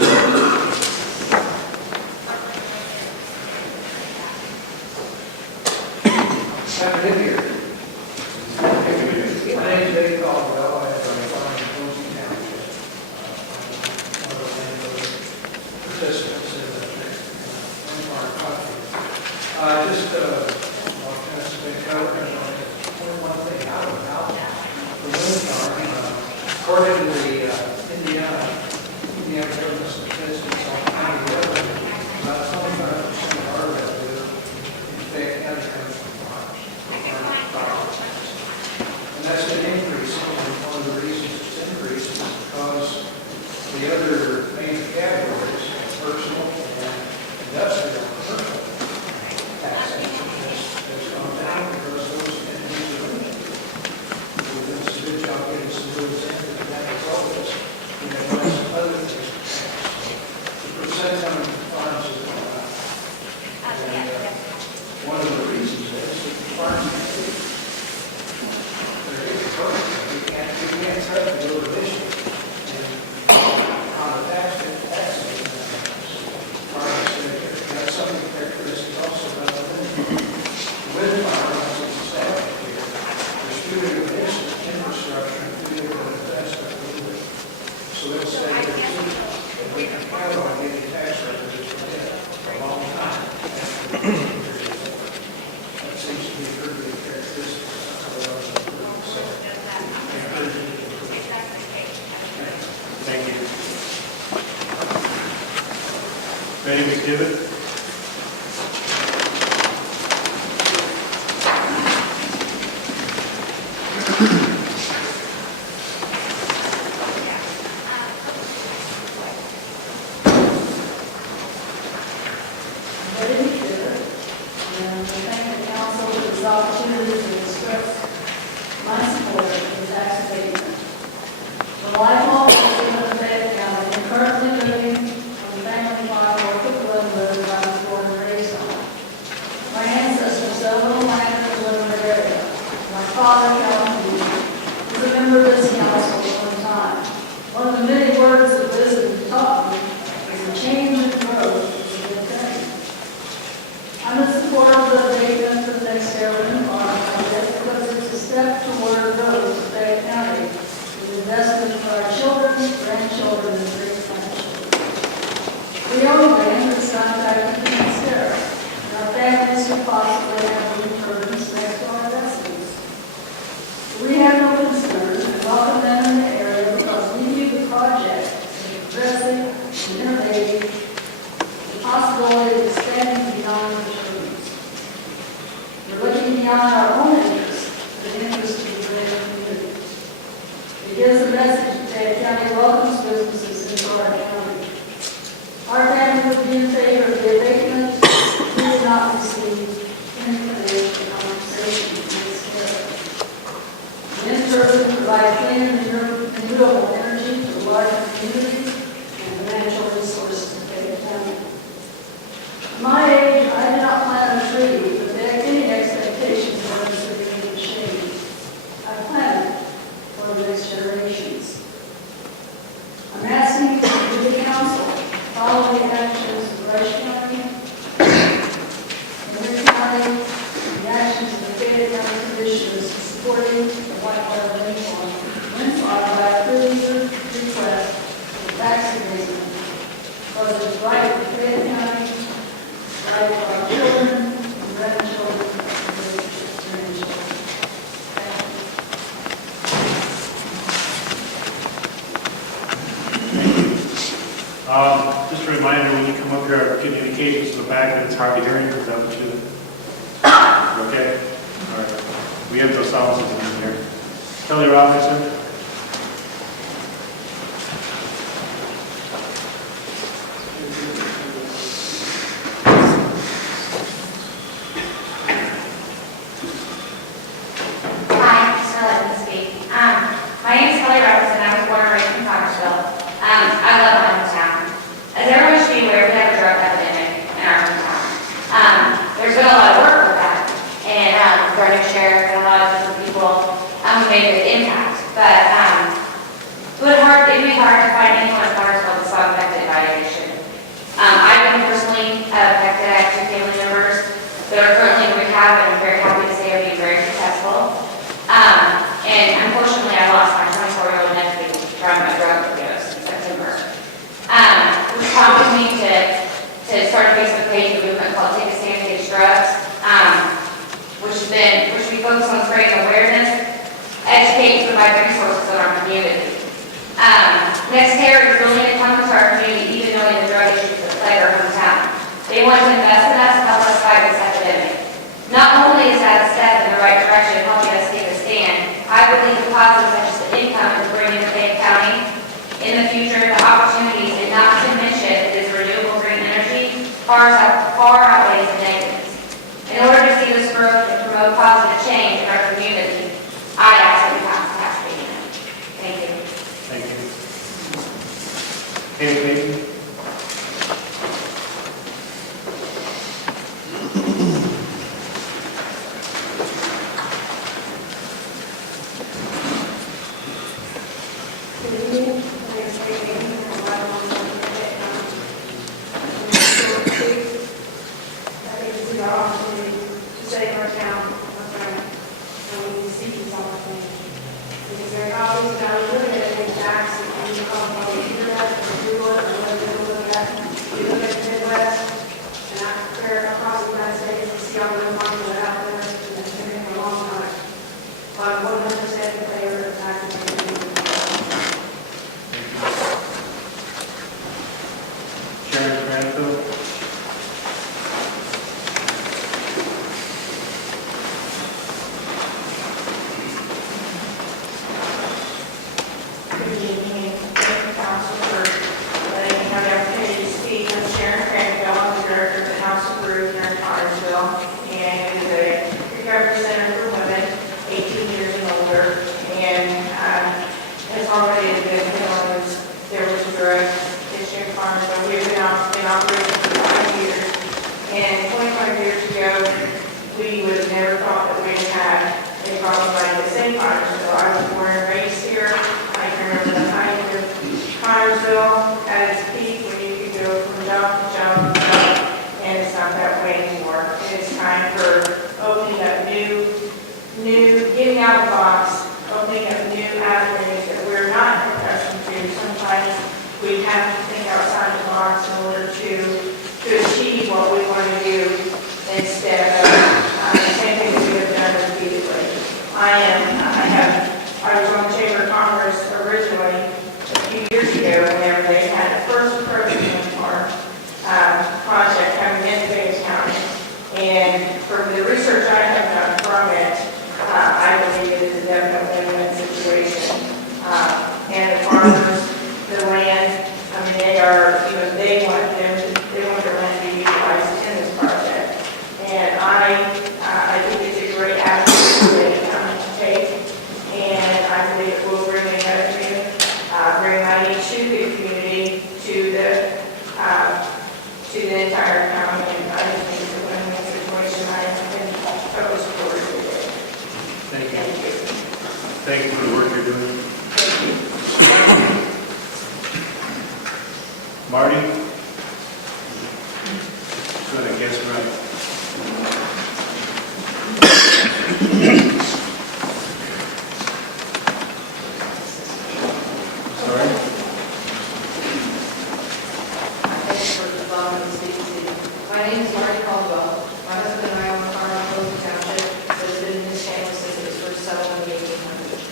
New Year. My name is Dave Caldwell. I have a farm in Posey Township. One of the landlord participants in the wind farm project. Just, I'll kind of speak coverage on it. One thing out about the wind farm, according to the Indiana government statistics on county revenue, about 25% of our revenue in Fayette County comes from farms. And that's been increasing, and one of the reasons it's increasing is because the other major categories, personal and industrial, commercial taxation has gone down because those entities are limited. We've done some good job getting some rules in to that result is, we have less other things to tax. The percent on farms is going up. And one of the reasons is that the farms we can't touch the little issue. And on the tax, that's something characteristic also about the wind farm, as it's established here. There's too little infrastructure and too little investment. So they'll stay here too. And we can count on getting tax revenues from it for a long time. That seems to be a pretty big characteristic. Thank you. Ready, Ms. Gibbon? Just a reminder, when you come up here, I'll give you indications in the back that it's hard to hear you. Is that what you okay? All right. We have those sound systems in here. Tell your officer. My name is Kelly Robertson. I was born and raised in Connersville. I love my hometown. As everyone should be aware, we have a drug epidemic in our hometown. There's been a lot of work with that, and our new sheriff and a lot of different people who made a big impact. But it'd be hard to find anyone in Connersville that's not affected by NextEra is willing to come to our community even knowing the drug issues that plague our hometown. They want to invest in us and help us fight this epidemic. Not only is that a step in the right direction, helping us take a stand, I believe the positives such as the income to bring into Fayette County in the future, the opportunities, and not to mention this renewable green energy far outweighs the negatives. In order to see this growth and promote positive change in our community, I ask that we pass the tax payment. Thank you. Thank you. Anything? Sharon Granville. Good evening, thank you, Council, for letting me have the opportunity to speak. I'm Sharon Crankville, I'm the director of the House of Brew here in Connersville, and it is a recovery center for women 18 years and older. And as already been known, there was a drug issue in Connersville. We've been operating for 5 years, and 25 years ago, we would have never thought that we had a problem like this in Connersville. I was born and raised here. I can remember the time when Connersville at its peak, when you could go from job to job to job, and it's not that way anymore. It's time for opening up new, getting out of the box, opening up new avenues that we're not accustomed to. Sometimes we have to think outside the box in order to achieve what we want to do instead of the same thing that we have done repeatedly. I was on the Chamber of Commerce originally a few years ago whenever they had the first approach wind farm project coming into Fayette County. And from the research I have done from it, I believe it is a definite win-win situation. And the farmers, the land, I mean, they want their land to be utilized in this project. And I think it's a great avenue for Fayette County to take. And I believe it will bring a revenue, bring money to the community, to the entire county. And I just think it's a win-win situation. I have been totally supportive of it. Thank you. Thank you. Thank you for the work you're doing. Thank you. Marty? Good, I guess right. Sorry? My name is Marty Caldwell. My husband and I own a farm in Clover Township that has been in this family since it was first settled in the 1800s.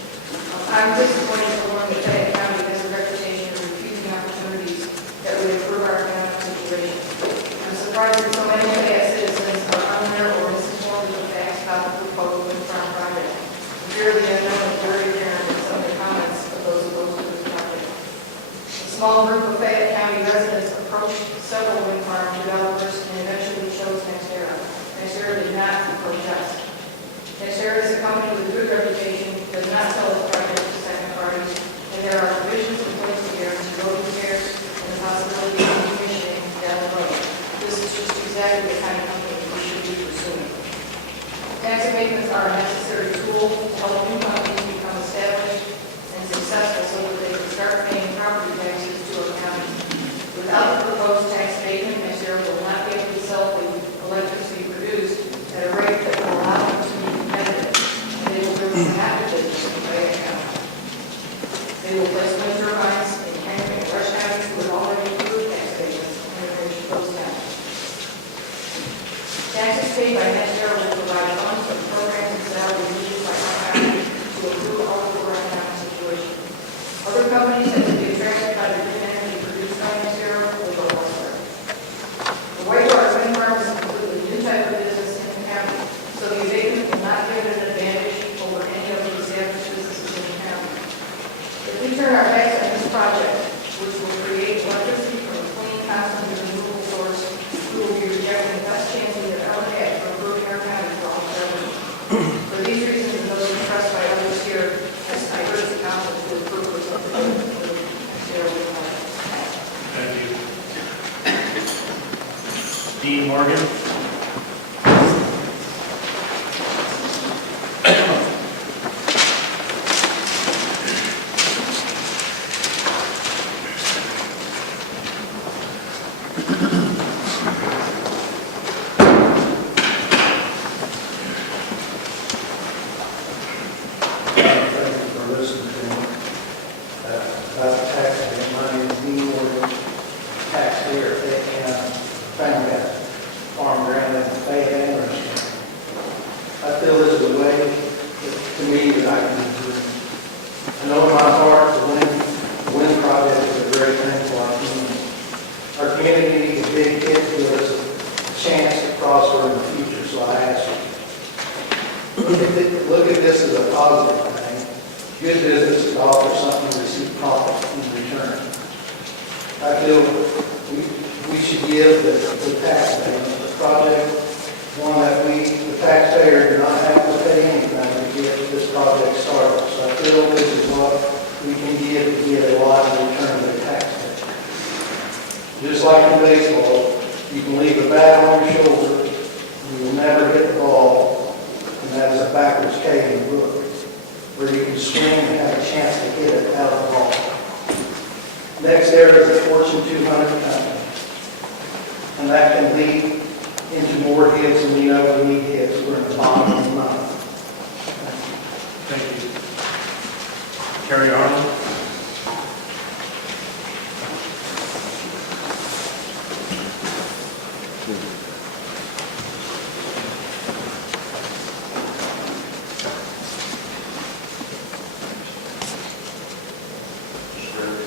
I'm disappointed to learn that Fayette County has a reputation of refusing opportunities that would improve our economic situation. I'm surprised that so many Fayette citizens are unaware or misinformed of the facts about the proposed wind farm project. I'm sure the unknown is very apparent in some of the comments of those opposed to this project. A small group of Fayette County residents approached several wind farm developers and eventually chose NextEra. NextEra did not approach us. NextEra is a company with a good reputation, does not sell its projects to second parties, and there are provisions in place to guarantee road repairs and the possibility of decommissioning down the road. This is just exactly the kind of company we should be pursuing. Tax abatements are a necessary tool to help new companies become established and successful so that they can start paying property taxes to our county. Without the proposed tax abatement, NextEra will not be able to sell the electricity produced at a rate that will allow them to be competitive. And they will really have to business in Fayette County. They will place wind turbines in Henry and Rush counties who have already approved tax abatements and enrich those counties. Taxes paid by NextEra will provide funds for programs and salaries which will create electricity from a clean, fast, and renewable source. We will be rejecting the best chance we have ever had for improving our county for all residents. For these reasons, and those expressed by others here, I urge the council to approve this resolution. Thank you. Dean Morgan.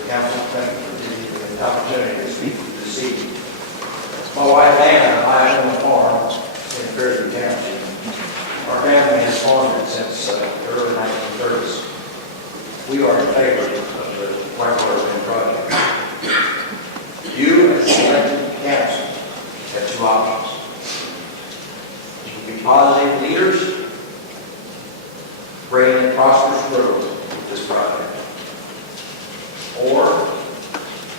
Council, thank you for giving me the opportunity to speak this evening. My wife Anna and I own a farm in Fairview County. Our family has farmed since the early 1930s. We are in favor of the Whitewater Wind project. You, as the elected council, have two options. You can be positive leaders, bringing in prosperous growth with this project. Or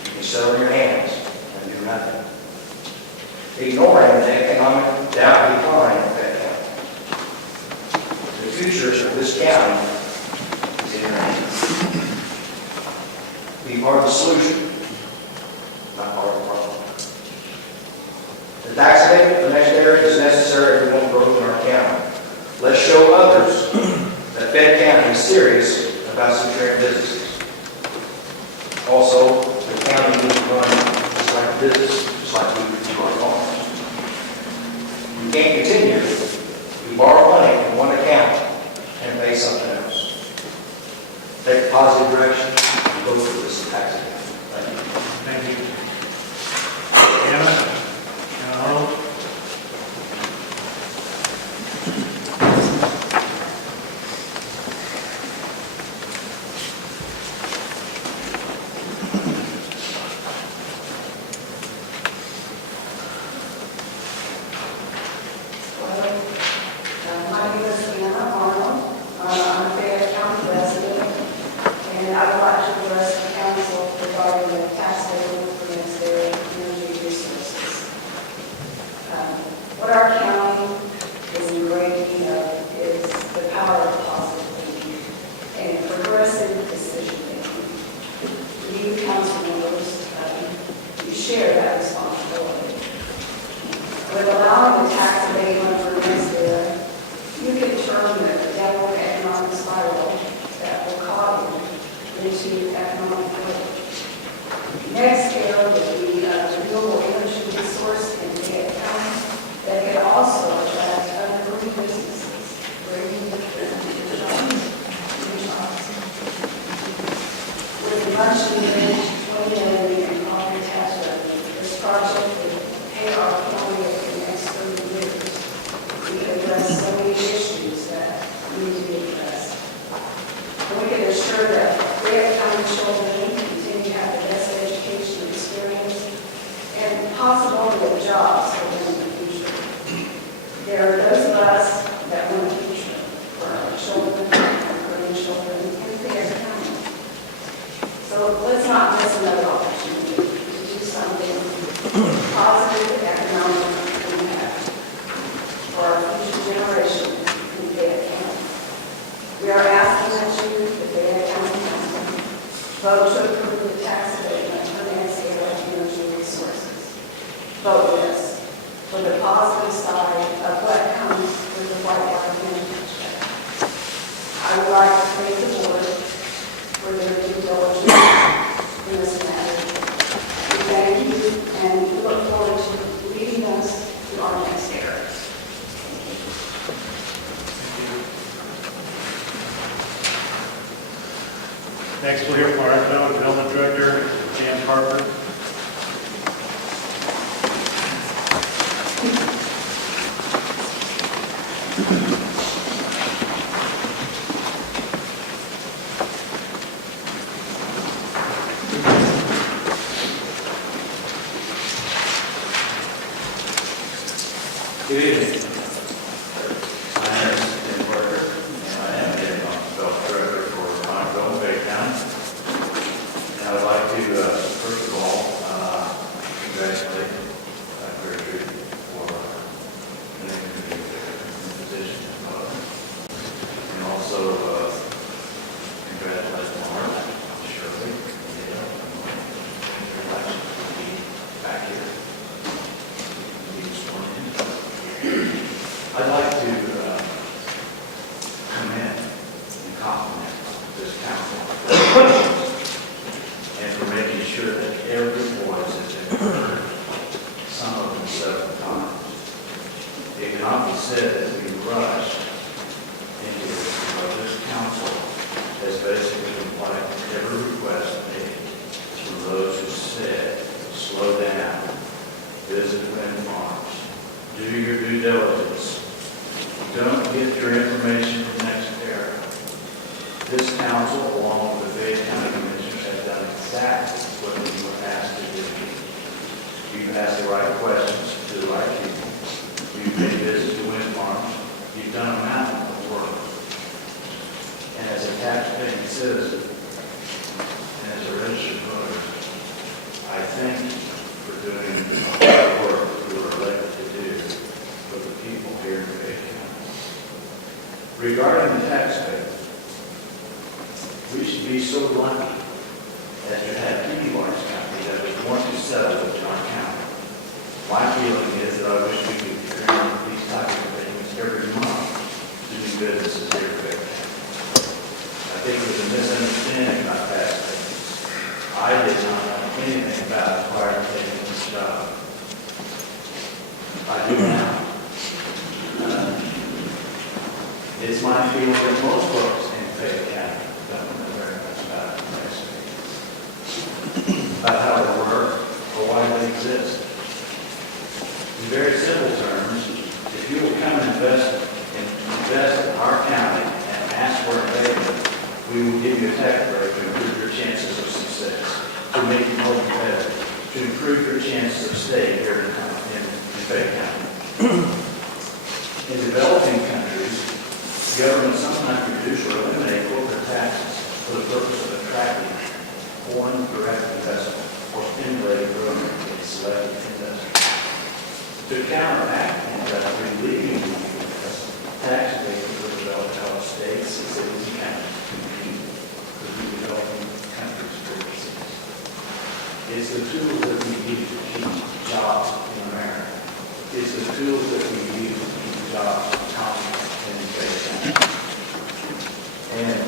you can sit on your hands and do nothing, ignoring the economic decline of that county. The future of this county is in your hands. Be part of the solution, not part of the problem. The tax abatement for the next area is necessary if we want growth in our county. Let's show others that Fayette County is serious about securing businesses. Also, the county needs to run just like business, just like we do our farms. We can't continue to borrow money from one account and pay something else. Take a positive direction and go for this tax abatement. Thank you. Thank you. Anna Arnold. We can ensure that Fayette County children continue to have the best education positive economic impact for our future generation in Fayette County. We are asking that you, the Fayette County Council, vote to approve the tax abatement for Nancy Energy Resources. Vote yes for the positive side of what comes with the Whitewater Management Check. I would like to thank the board for their due diligence in this matter. We thank you and look forward to leading us to our next era. Next, we'll hear from our Economic Development Director, Jan Harper. Good evening. My name is Tim Parker, and I am the Economic Development Director for Monroe Bay County. And I would like to, first of all, congratulate Gertrude for winning the position. And also congratulate Mark, Shirley, and the election to be back here. I'd like to commend and compliment this council and for making sure that every voice has been heard, some of them several times. It cannot be said that we rushed into this, but this council has basically complied with every request made from those who said, slow down, visit wind farms, do your due diligence. Don't get your information from NextEra. This council, along with the Fayette County Commissioners, have done exactly what you were asked to do. You've asked the right questions to the right people. You've paid visits to wind farms. You've done a mountain of work. And as a tax-paying citizen, and as a registered voter, I thank you for doing the hard work that you were elected to do for the people here in Fayette County. Regarding the tax payment, we should be so lucky as to have any large company that would want to settle with our county. My feeling is that I wish we could grant these types of things every month to do businesses here in Fayette County. I think there's a misunderstanding about tax payments. I did not know anything about prior to taking this job. I do now. It's my feeling that most folks in Fayette County don't know very much about tax payments, about how they work, or why they exist. In very simple terms, if you will come and invest in our county and ask for a payment, we will give you a tax break to improve your chances of success, to make you more competitive, to improve your chances of staying here in Fayette County. In developing countries, governments sometimes reduce or eliminate corporate taxes for the purpose of attracting foreign direct investment or stimulating growth in selected industries. To counteract industry leaving the U.S., tax abatement will develop how states, cities, and counties compete with the developing countries' businesses. It's the tools that we use to keep jobs in America. It's the tools that we use to keep jobs in Congress. And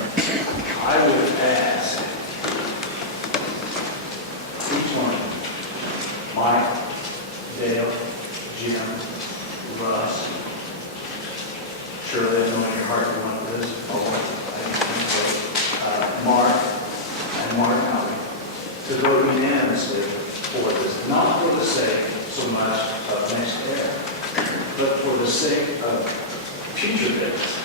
I would ask each one of you, Mike, Dale, Jim, Russ, Shirley, I know in your heart you want this, Mark, and Mark County, to vote unanimously for this, not for the sake so much of NextEra, but for the sake of future days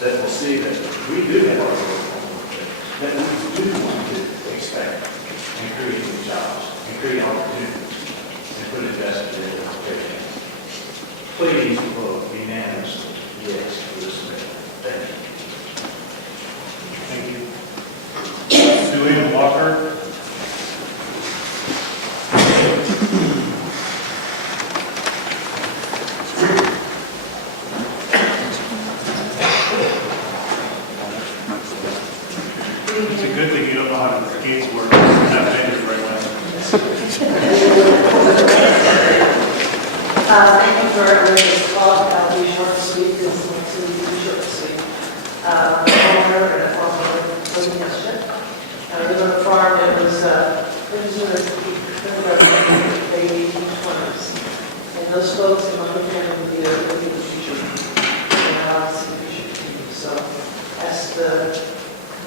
that will see that we do have our work, that we do want to expect and create new jobs and create opportunities and put investment in the education. Please vote unanimously yes for this amendment. Thank you. Thank you. Julian Walker. Thank you for everybody's thought. I'll be short and sweet, because it's going to be short and sweet. Homeowner and a farmer living yesterday. I live on a farm that was, the 1820s. And those folks in my family would be the future. And I see the future too. So that's the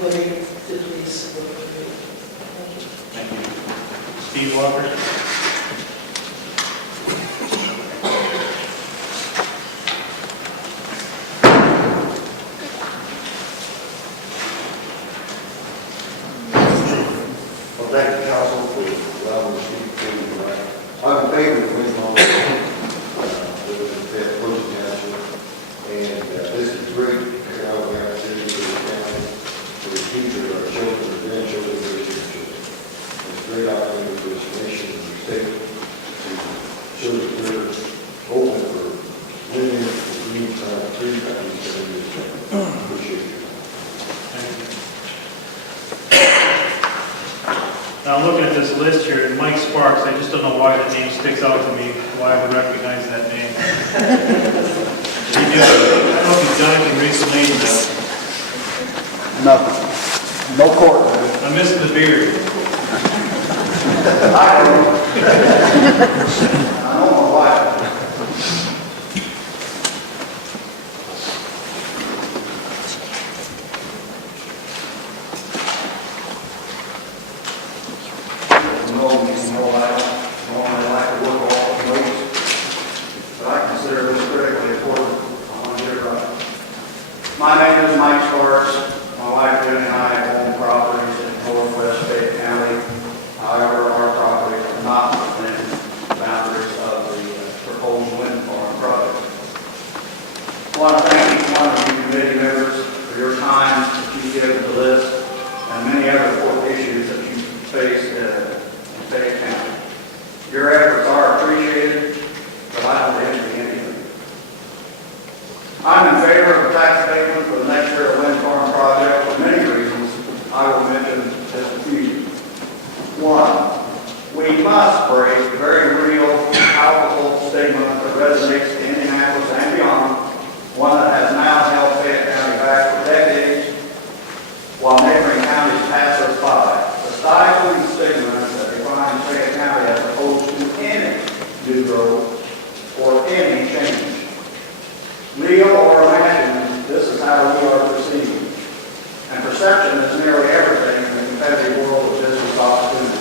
way to please look at me. Thank you. Thank you. Steve Walker. Well, thank you, council, for allowing me to speak for you tonight. I'm in favor of wind farm, living in Pleasant Township, and this is great economic opportunity for the county, for the future of our children, our grandchildren, and their grandchildren. It's a great opportunity for this nation and the state to show that we're open for living in green time, free countries, and this appreciate you. Now, looking at this list here, Mike Sparks, I just don't know why that name sticks out to me, why I would recognize that name. He did, I don't know if he's done anything recently. Nothing. No court. I'm missing the beard. I know my wife. My name is Mike Sparks. My wife Jenny and I own properties in northwest Fayette County. However, our properties are not within the boundaries of the proposed wind farm project. I want to thank each one of you committee members for your time that you've given to this and many other important issues that you face in Fayette County. Your efforts are appreciated, but I don't envy anything. I'm in favor of tax abatement for the next year wind farm project for many reasons I will mention just a few. One, we must break the very real, powerful statement that resonates to Indianapolis and beyond, one that has now held Fayette County back for decades, while neighboring counties pass us by. The stifling statement that defines Fayette County as opposed to any new growth or any change. Real or imagined, this is how we are perceived. And perception is nearly everything in the competitive world of business opportunity.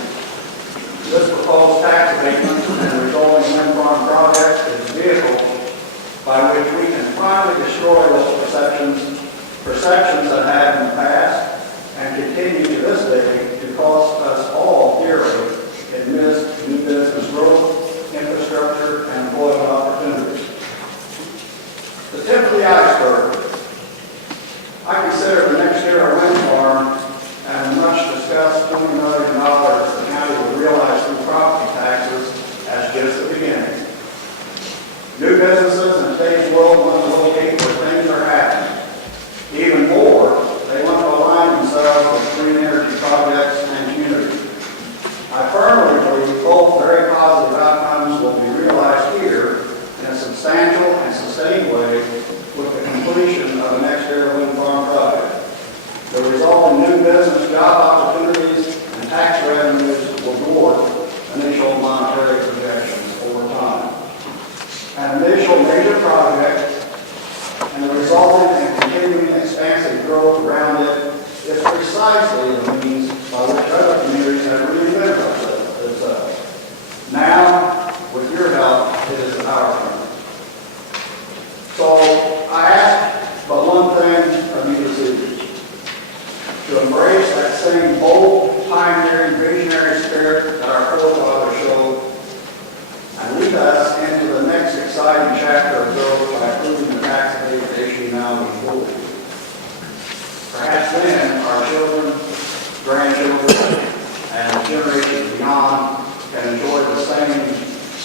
This proposed tax abatement and resulting wind farm project is a vehicle by which we can finally destroy those perceptions that have in the past and continue to this day to cost us all dearly in missed new business growth, infrastructure, and employment opportunities. The tip of the iceberg. I consider the next era wind farm and the much discussed $20 million the county will realize through property taxes as just the beginning. New businesses in today's world want to locate where things are happening. Even more, they want to align themselves with green energy projects and communities. I firmly believe both very positive outcomes will be realized here in a substantial and sustained way with the completion of the next era wind farm project. The resulting new business job opportunities and tax revenues will dwarf initial monetary projections over time. An initial major project and the resulting and continuing expansive growth around it is precisely the means by which other communities have reinvented themselves. Now, with your help, it is our turn. So I ask but one thing of you this evening, to embrace that same bold, pioneering, visionary spirit that our forefathers showed, and lead us into the next exciting chapter of growth by approving the tax abatement issue now before you. Perhaps then our children, grandchildren, and generations beyond can enjoy the same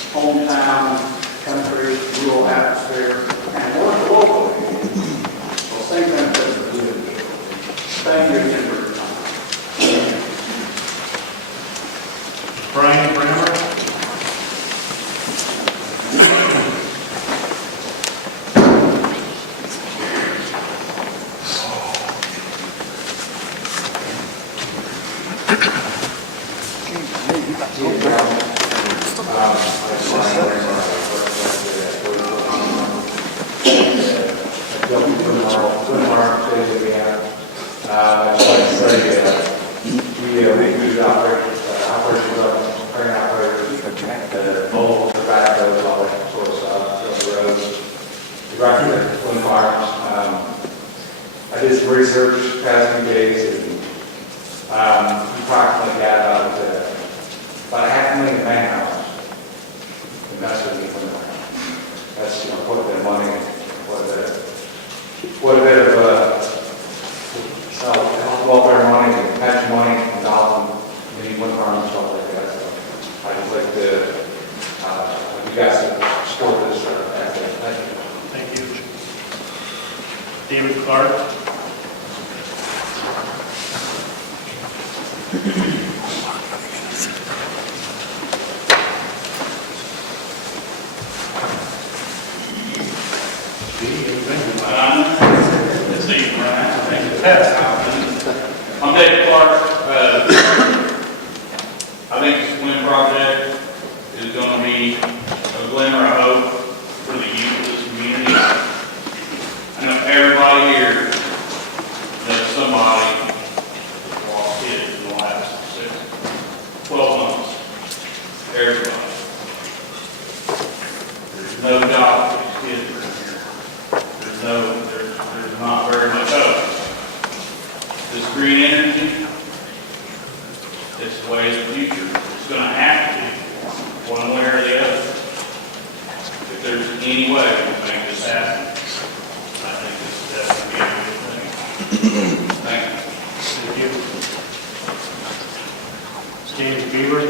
hometown, country, rural atmosphere, and work locally. Well, same benefits that we do. Thank you again for your time. Brian Brammer. We operations of crane operators, mobiles, backhoes, all that sort of stuff, the roads. Right there, wind farms. I did some research past few days, and we approximately got about 500,000 man-hours invested in wind farms. That's quite a bit of money, quite a bit of health welfare money, and pension money, and dollars, many wind farms and stuff like that. So I just like to, you guys to support this. Thank you. Thank you. David Clark. I'm David Clark. I think this wind project is going to be a glimmer of hope for the youth of this community. I know everybody here knows somebody that's lost kids in the last 12 months. Everybody. There's no doubt that these kids are in here. There's not very much hope. This green energy, it's the way of the future. It's going to have to be, one way or the other. If there's any way to make this happen, I think this is definitely a good thing. Thank you. James Beaver.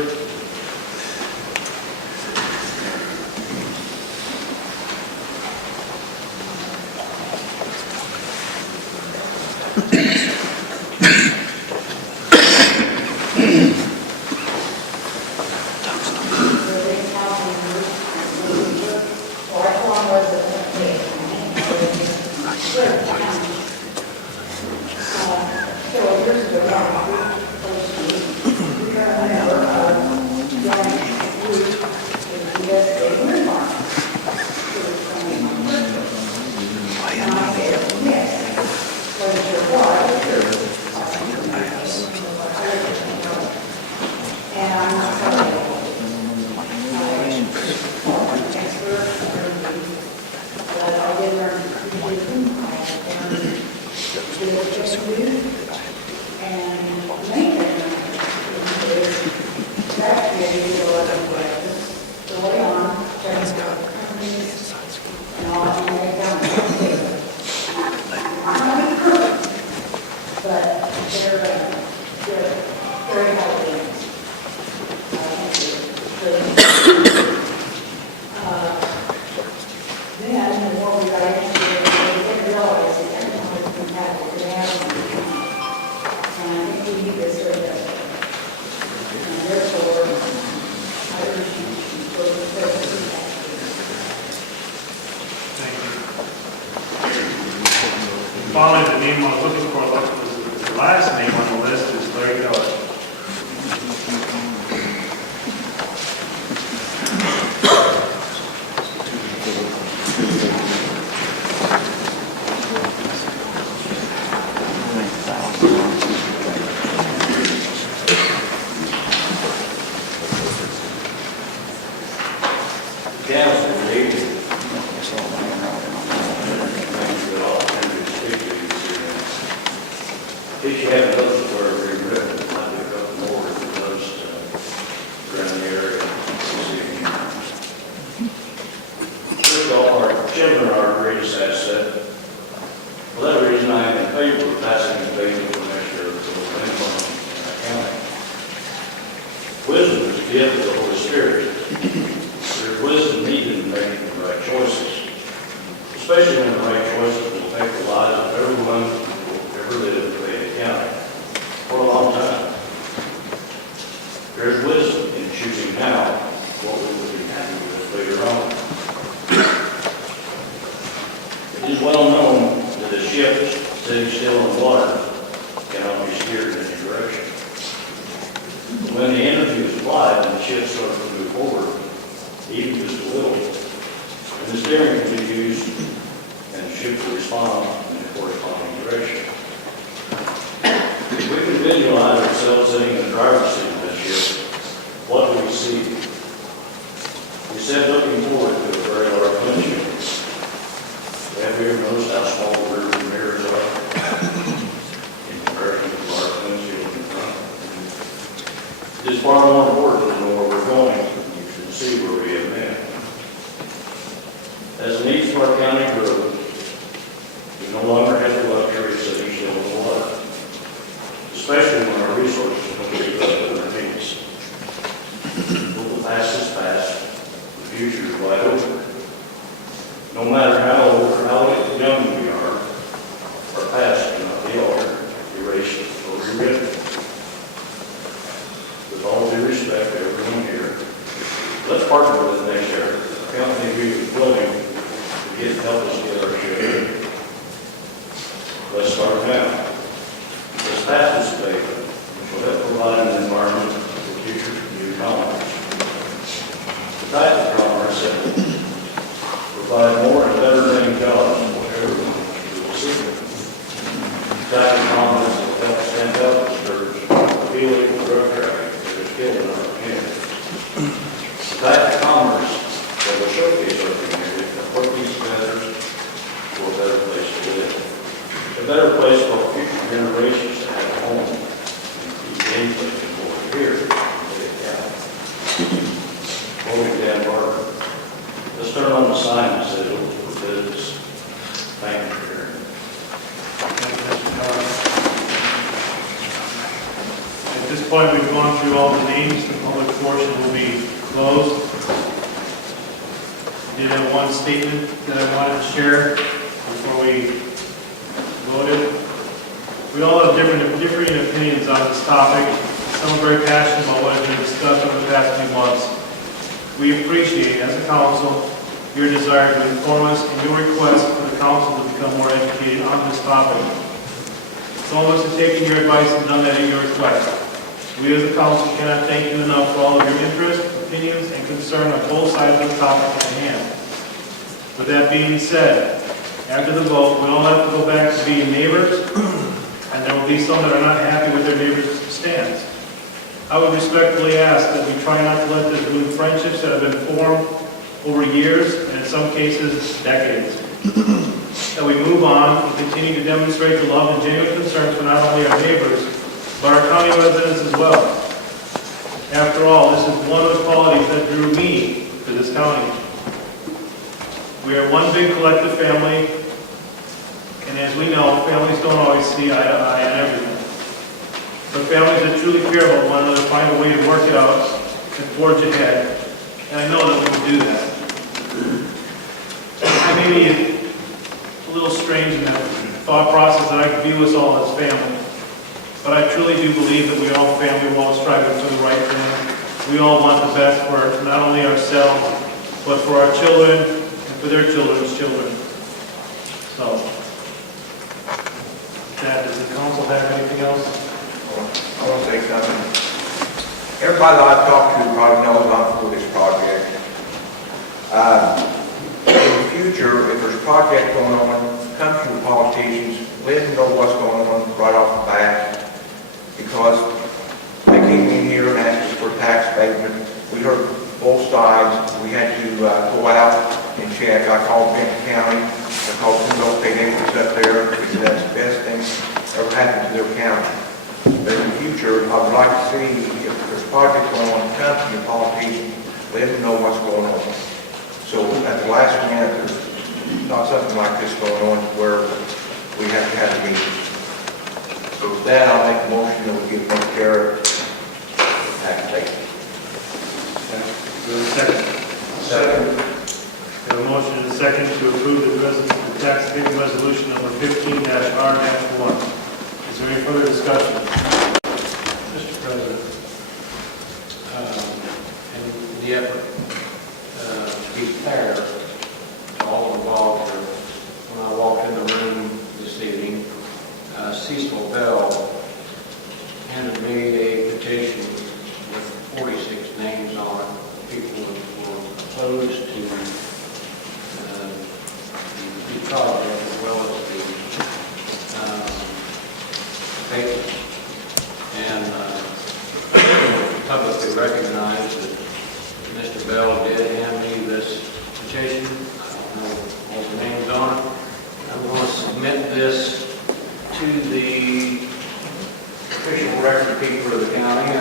Finally, the name I was looking for, the last name on the list is Larry Keller. If you haven't looked for a rewritten, I'll do a couple more of those around the area. First of all, our children are our greatest asset. For that reason, I am in favor of passing the basic measure of the income in our county. Wisdom is the gift of the Holy Spirit. There's wisdom needed in making the right choices, especially when the right choices will affect the lives of everyone who will ever live in Fayette County for a long time. There's wisdom in choosing now what we will be happy with later on. It is well known that a ship sitting still in water cannot be steered in any direction. When the energy is applied shift starts to move forward, even just a little, and the steering can be used and the ship will respond in the corresponding direction. If we can visualize ourselves sitting in the driver's seat of this ship, what do we see? We said looking forward to a very large windshield. Have you ever noticed how small the rear mirrors are in comparison to the large windshield in front? It's far more important to know where we're going. You can see where we have been. As the needs of our county grow, we no longer have the luxury of sitting still in the water, especially when our resources don't keep up with our needs. Will the past is past, the future is wide open. No matter how old or how young we are, our past cannot be altered, erased, or rewritten. With all due respect to everyone here, let's partner with the next year. A company we are willing to help us get our share. Let's start now. Let's pass this debate, which will help provide an environment for future new commerce. The type of commerce that will provide more and better paying jobs for everyone who will see it. The type of commerce that will help stand up to illegal drug trafficking that is killing our community. The type of commerce that will showcase our community and work these together for a better place to live. A better place for future generations to have a home and keep anything forward here in Fayette County. Quoting Dan Barker, let's turn on the sign that says open for business. Thank you for hearing. At this point, we've gone through all the names. The public portion will be closed. I did have one statement that I wanted to share before we voted. We all have differing opinions on this topic. Some are very passionate about what has been discussed over the past few months. We appreciate, as a council, your desire to inform us and your request for the council to become more educated on this topic. Some of us have taken your advice and done that at your request. We as a council cannot thank you enough for all of your interest, opinions, and concern on both sides of the topic at hand. With that being said, after the vote, we all have to go back to being neighbors, and there will be some that are not happy with their neighbors' stance. I would respectfully ask that we try not to let this ruin friendships that have been formed over years, and in some cases, decades. That we move on and continue to demonstrate the love and genuine concerns for not only our neighbors, but our county residents as well. After all, this is one of the qualities that drew me to this county. We are one big collective family, and as we know, families don't always see eye to eye on everything. But families that truly care about one another find a way to work it out and forge ahead, and I know that we can do that. I may be a little strange in that thought process that I view us all as family, but I truly do believe that we all family, we're all striving for the right thing. We all want the best for not only ourselves, but for our children, for their children's children. So, does the council have anything else? I want to say something. Everybody that I've talked to probably knows I'm for this project. In the future, if there's a project going on, come to the politicians, let them know what's going on right off the bat, because they came in here and asked us for tax abatement. We heard both sides. We had to go out and check. I called Benton County. I called some of those state agencies up there because that's the best thing that ever happened to their county. But in the future, I would like to see if there's a project going on, come to the politicians, let them know what's going on. So at the last minute, there's not something like this going on where we have to have a meeting. So with that, I'll make a motion that we get take care of tax abatement. Second. We have a motion and a second to approve the tax abatement resolution number 15-R-1. Is there any further discussion? Mr. President, in the effort to be fair to all involved here, when I walked in the room this evening, Cecil Bell handed me a petition with 46 names on opposed to the project as well as the paper. And publicly recognize that Mr. Bell did hand me this petition. I don't know all the names on it. I'm going to submit this to the official record keeper of the county,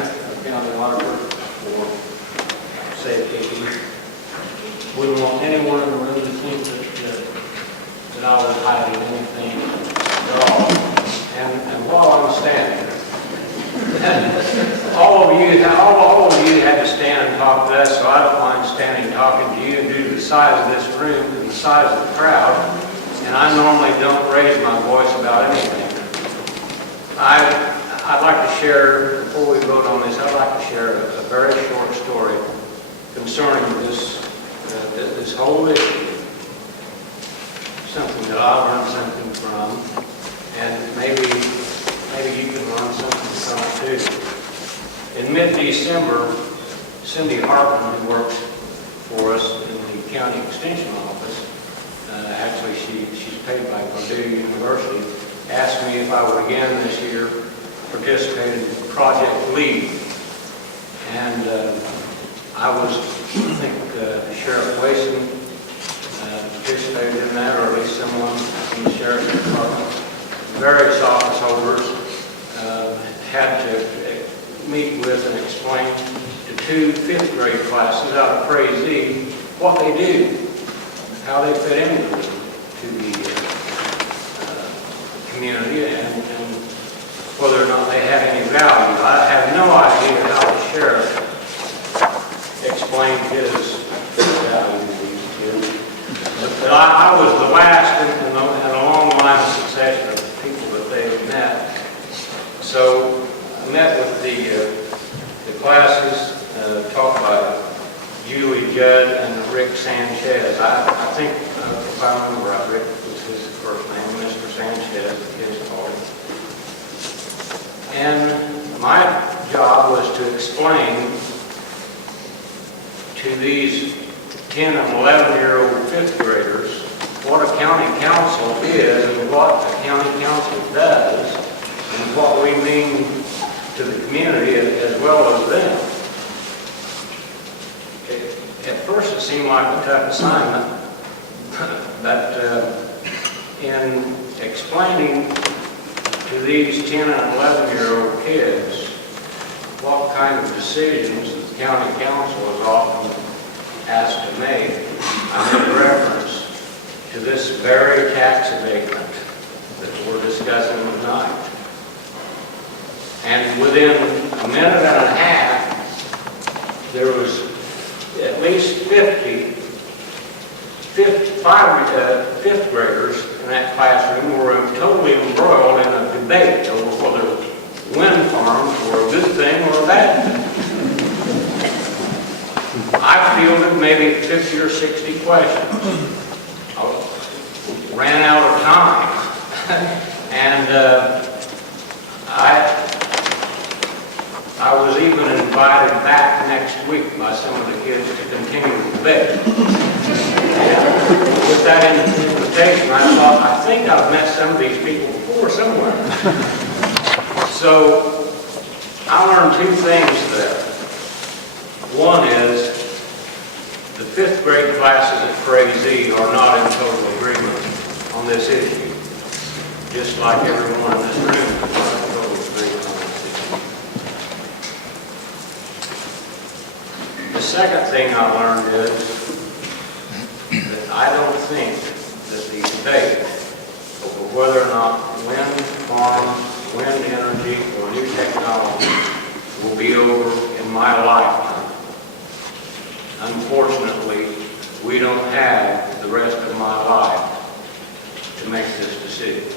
county auditor, for safekeeping. Wouldn't want anyone in the room to think that I was hiding anything at all. And while I'm standing, all of you had to stand and talk to us, so I don't mind standing talking to you due to the size of this room and the size of the crowd. And I normally don't raise my voice about anything. I'd like to share, before we vote on this, I'd like to share a very short story concerning this whole issue. Something that I learned something from, and maybe you can learn something from it too. In mid-December, Cindy Hartman, who works for us in the county extension office, actually she's paid by Purdue University, asked me if I would again this year participate in Project LEAD. And I think Sheriff Wason participated in that, or at least someone from the Sheriff's Department. Various office holders had to meet with and explain to 2 5th grade classes out of Crazy what they do, how they fit into the community, and whether or not they have any value. I have no idea how the sheriff explained his value to these kids. But I was the last in a long line of succession of people that they had met. So I met with the classes taught by Julie Judd and Rick Sanchez. I think, if I remember right, Rick was his first name, Mr. Sanchez, the kids called him. And my job was to explain to these 10 and 11-year-old 5th graders what a county council is and what a county council does and what we mean to the community as well as them. At first it seemed like a tough assignment, but in explaining to these 10 and 11-year-old kids what kind of decisions the county council is often asked to make, I made reference to this very tax abatement that we're discussing tonight. And within a minute and a half, there was at least 50 5th graders in that classroom who were totally embroiled in a debate over whether wind farms were a good thing or a bad thing. I fielded maybe 50 or 60 questions. I ran out of time. And I was even invited back next week by some of the kids to continue the debate. And with that invitation, I thought, I think I've met some of these people before somewhere. So I learned 2 things there. One is the 5th grade classes at Crazy are not in total agreement on this issue, just like everyone in this room is not in total agreement on this issue. The second thing I learned is that I don't think that the debate over whether or not wind farms, wind energy, or new technology will be over in my lifetime. Unfortunately, we don't have the rest of my life to make this decision.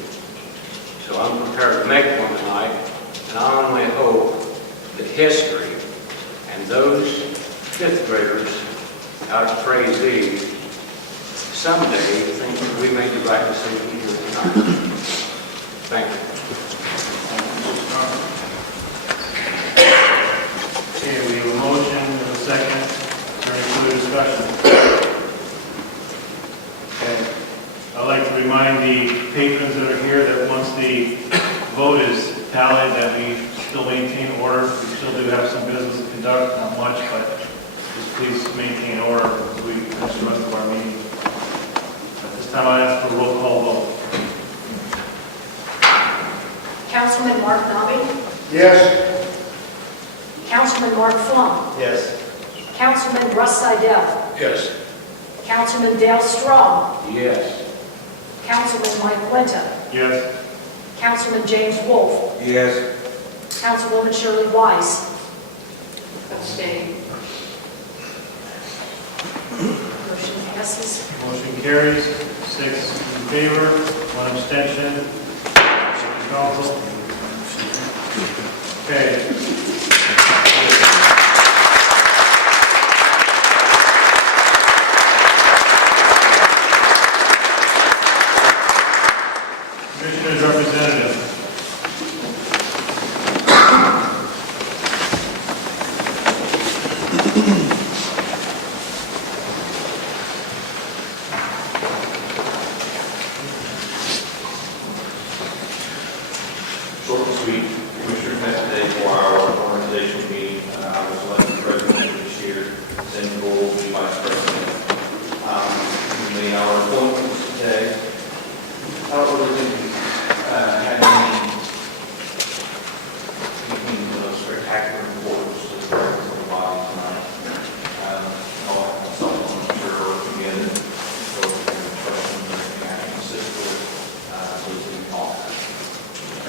So I'm prepared to make one tonight, and I only hope that history and those 5th graders out of Crazy someday think that we made the right decision here tonight. Thank you. Okay, we have a motion and a second. Any further discussion? Okay. I'd like to remind the patrons that are here that once the vote is tallied, that we still maintain order. We still do have some business to conduct, not much, but just please maintain order as we finish the rest of our meeting. At this time, I ask for a roll call vote. Councilman Mark Nobby, Yes. Councilman Mark Flum, Yes. Councilman Russ Seidel, Yes. Councilman Dale Strong, Yes. Councilman Mike Winter, Yes. Councilman James Wolf, Yes. Councilwoman Shirley Wise. Abstain. Motion passes. Motion carries, 6 in favor, 1 abstention. City Council. Okay. Commissioners representative. Short and sweet, Commissioners met today for our organizational meeting. I was elected president this year, Cindy Bull will be vice president. We made our appointments today. I don't really think we had any spectacular importance to the members of the body tonight. I'll have myself, I'm sure, work together, so if there are questions or anything I can assist with, please give me a call.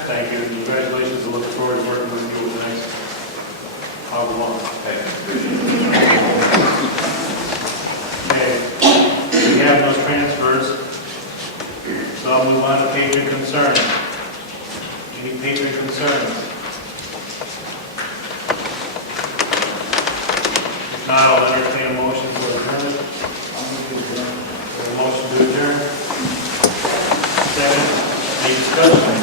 Thank you. Congratulations. I look forward to working with you over the next however long. Thank you. Okay. We have no transfers. So I'll move on to patron concerns. Any patron concerns? If not, I'll entertain a motion for adjournment. A motion to adjourn. Second. Any discussion?